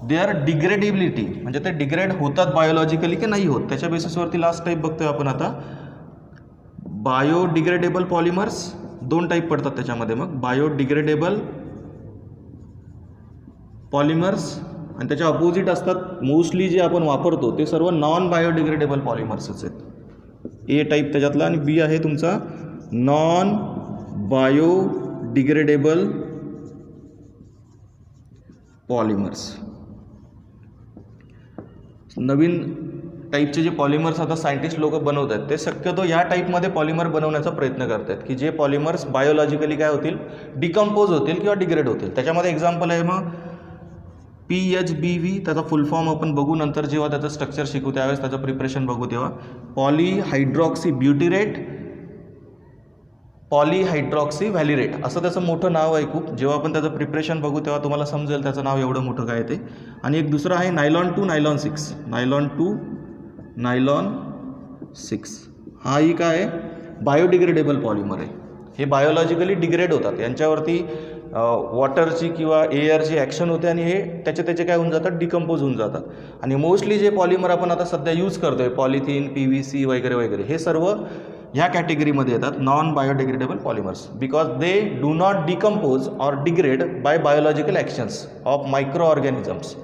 their degradability. म्हणजे ते डिग्रेड होतात बायोलॉजिकली की नाही होत, त्याच्या बेसिसवरती लास्ट टाईप बघतोय आपण आता. बायोडिग्रेडेबल पॉलिमर्स 2 टाईप पडतात त्याच्यामध्ये. मग बायोडिग्रेडेबल पॉलिमर्स आणि त्याच्या अपोजिट असतात मोस्टली जे आपण वापरतो ते सर्व नॉन बायोडिग्रेडेबल पॉलिमर्सच आहेत. ए टाईप त्याच्यातला आणि बी आहे तुमचा नॉन बायोडिग्रेडेबल पॉलिमर्स. नवीन टाईपचे जे पॉलिमर्स आता सायंटिस्ट लोक बनवत आहेत ते शक्यतो या टाईपमध्ये पॉलिमर बनवण्याचा प्रयत्न करत आहेत की जे पॉलिमर्स बायोलॉजिकली काय होतील? डिकम्पोज होतील किंवा डिग्रेड होतील. त्याच्यामध्ये एक्झाम्पल आहे मग PHBV. त्याचा फुल फॉर्म आपण बघू नंतर, जेव्हा त्याचं स्ट्रक्चर शिकू त्यावेळेस त्याचं प्रिपरेशन बघू तेव्हा. पॉलीहायड्रॉक्सी ब्युटिरेट, पॉलीहायड्रॉक्सी व्हॅलिरेट असं त्याचं मोठं नाव आहे खूप. जेव्हा आपण त्याचं प्रिपरेशन बघू तेव्हा तुम्हाला समजेल त्याचं नाव एवढं मोठं काय ते. आणि एक दुसरं आहे नायलॉन 2 नायलॉन 6. नायलॉन 2 नायलॉन 6 हा ही काय आहे? बायोडिग्रेडेबल पॉलिमर आहे. हे बायोलॉजिकली डिग्रेड होतात, यांच्यावरती वॉटरची किंवा एअरची ॲक्शन होते आणि हे त्याचे काय होऊन जातात? डिकम्पोज होऊन जातात. आणि मोस्टली जे पॉलिमर आपण आता सध्या यूज करतोय पॉलिथिन, PVC वगैरे वगैरे, हे सर्व ह्या कॅटेगरीमध्ये येतात non biodegradable polymers because they do not decompose or degrade bye biological actions of micro organisms.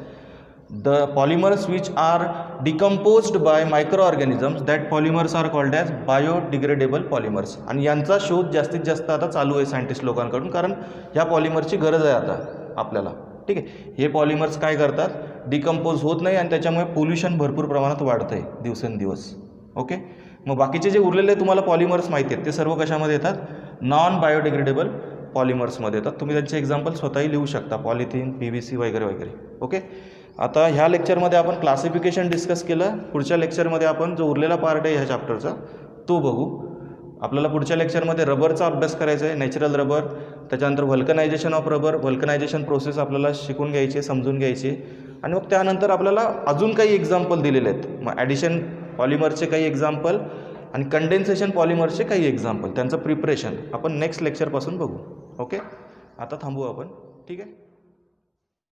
The polymers which are decomposed by microorganisms, that polymers are called as biodegradable polymers. आणि यांचा शोध जास्तीत जास्त आता चालू आहे सायंटिस्ट लोकांकडून, कारण ह्या पॉलिमरची गरज आहे आता आपल्याला. ठीक आहे, हे पॉलिमर्स काय करतात? डिकम्पोज होत नाही आणि त्याच्यामुळे पोल्युशन भरपूर प्रमाणात वाढतं आहे दिवसेंदिवस. ओके, मग बाकीचे जे उरलेले तुम्हाला पॉलिमर्स माहिती आहेत ते सर्व कशामध्ये येतात? नॉन बायोडिग्रेडेबल पॉलिमर्समध्ये येतात. तुम्ही त्यांचे एक्झाम्पल स्वतःही लिहू शकता, पॉलिथिन, PVC वगैरे वगैरे. ओके, आता ह्या लेक्चरमध्ये आपण क्लासिफिकेशन डिस्कस केलं. पुढच्या लेक्चरमध्ये आपण जो उरलेला पार्ट आहे ह्या चॅप्टरचा तो बघू. आपल्याला पुढच्या लेक्चरमध्ये रबरचा अभ्यास करायचा आहे, नॅचरल रबर. त्याच्यानंतर व्हल्कनायझेशन ऑफ रबर, व्हल्कनायझेशन प्रोसेस आपल्याला शिकून घ्यायची, समजून घ्यायची. आणि मग त्यानंतर आपल्याला अजून काही एक्झाम्पल दिलेले आहेत. मग ॲडिशन पॉलिमरचे काही एक्झाम्पल आणि कंडेन्सेशन पॉलिमरचे काही एक्झाम्पल, त्यांचं प्रिपरेशन आपण नेक्स्ट लेक्चरपासून बघू. ओके, आता थांबू आपण. ठीक आहे.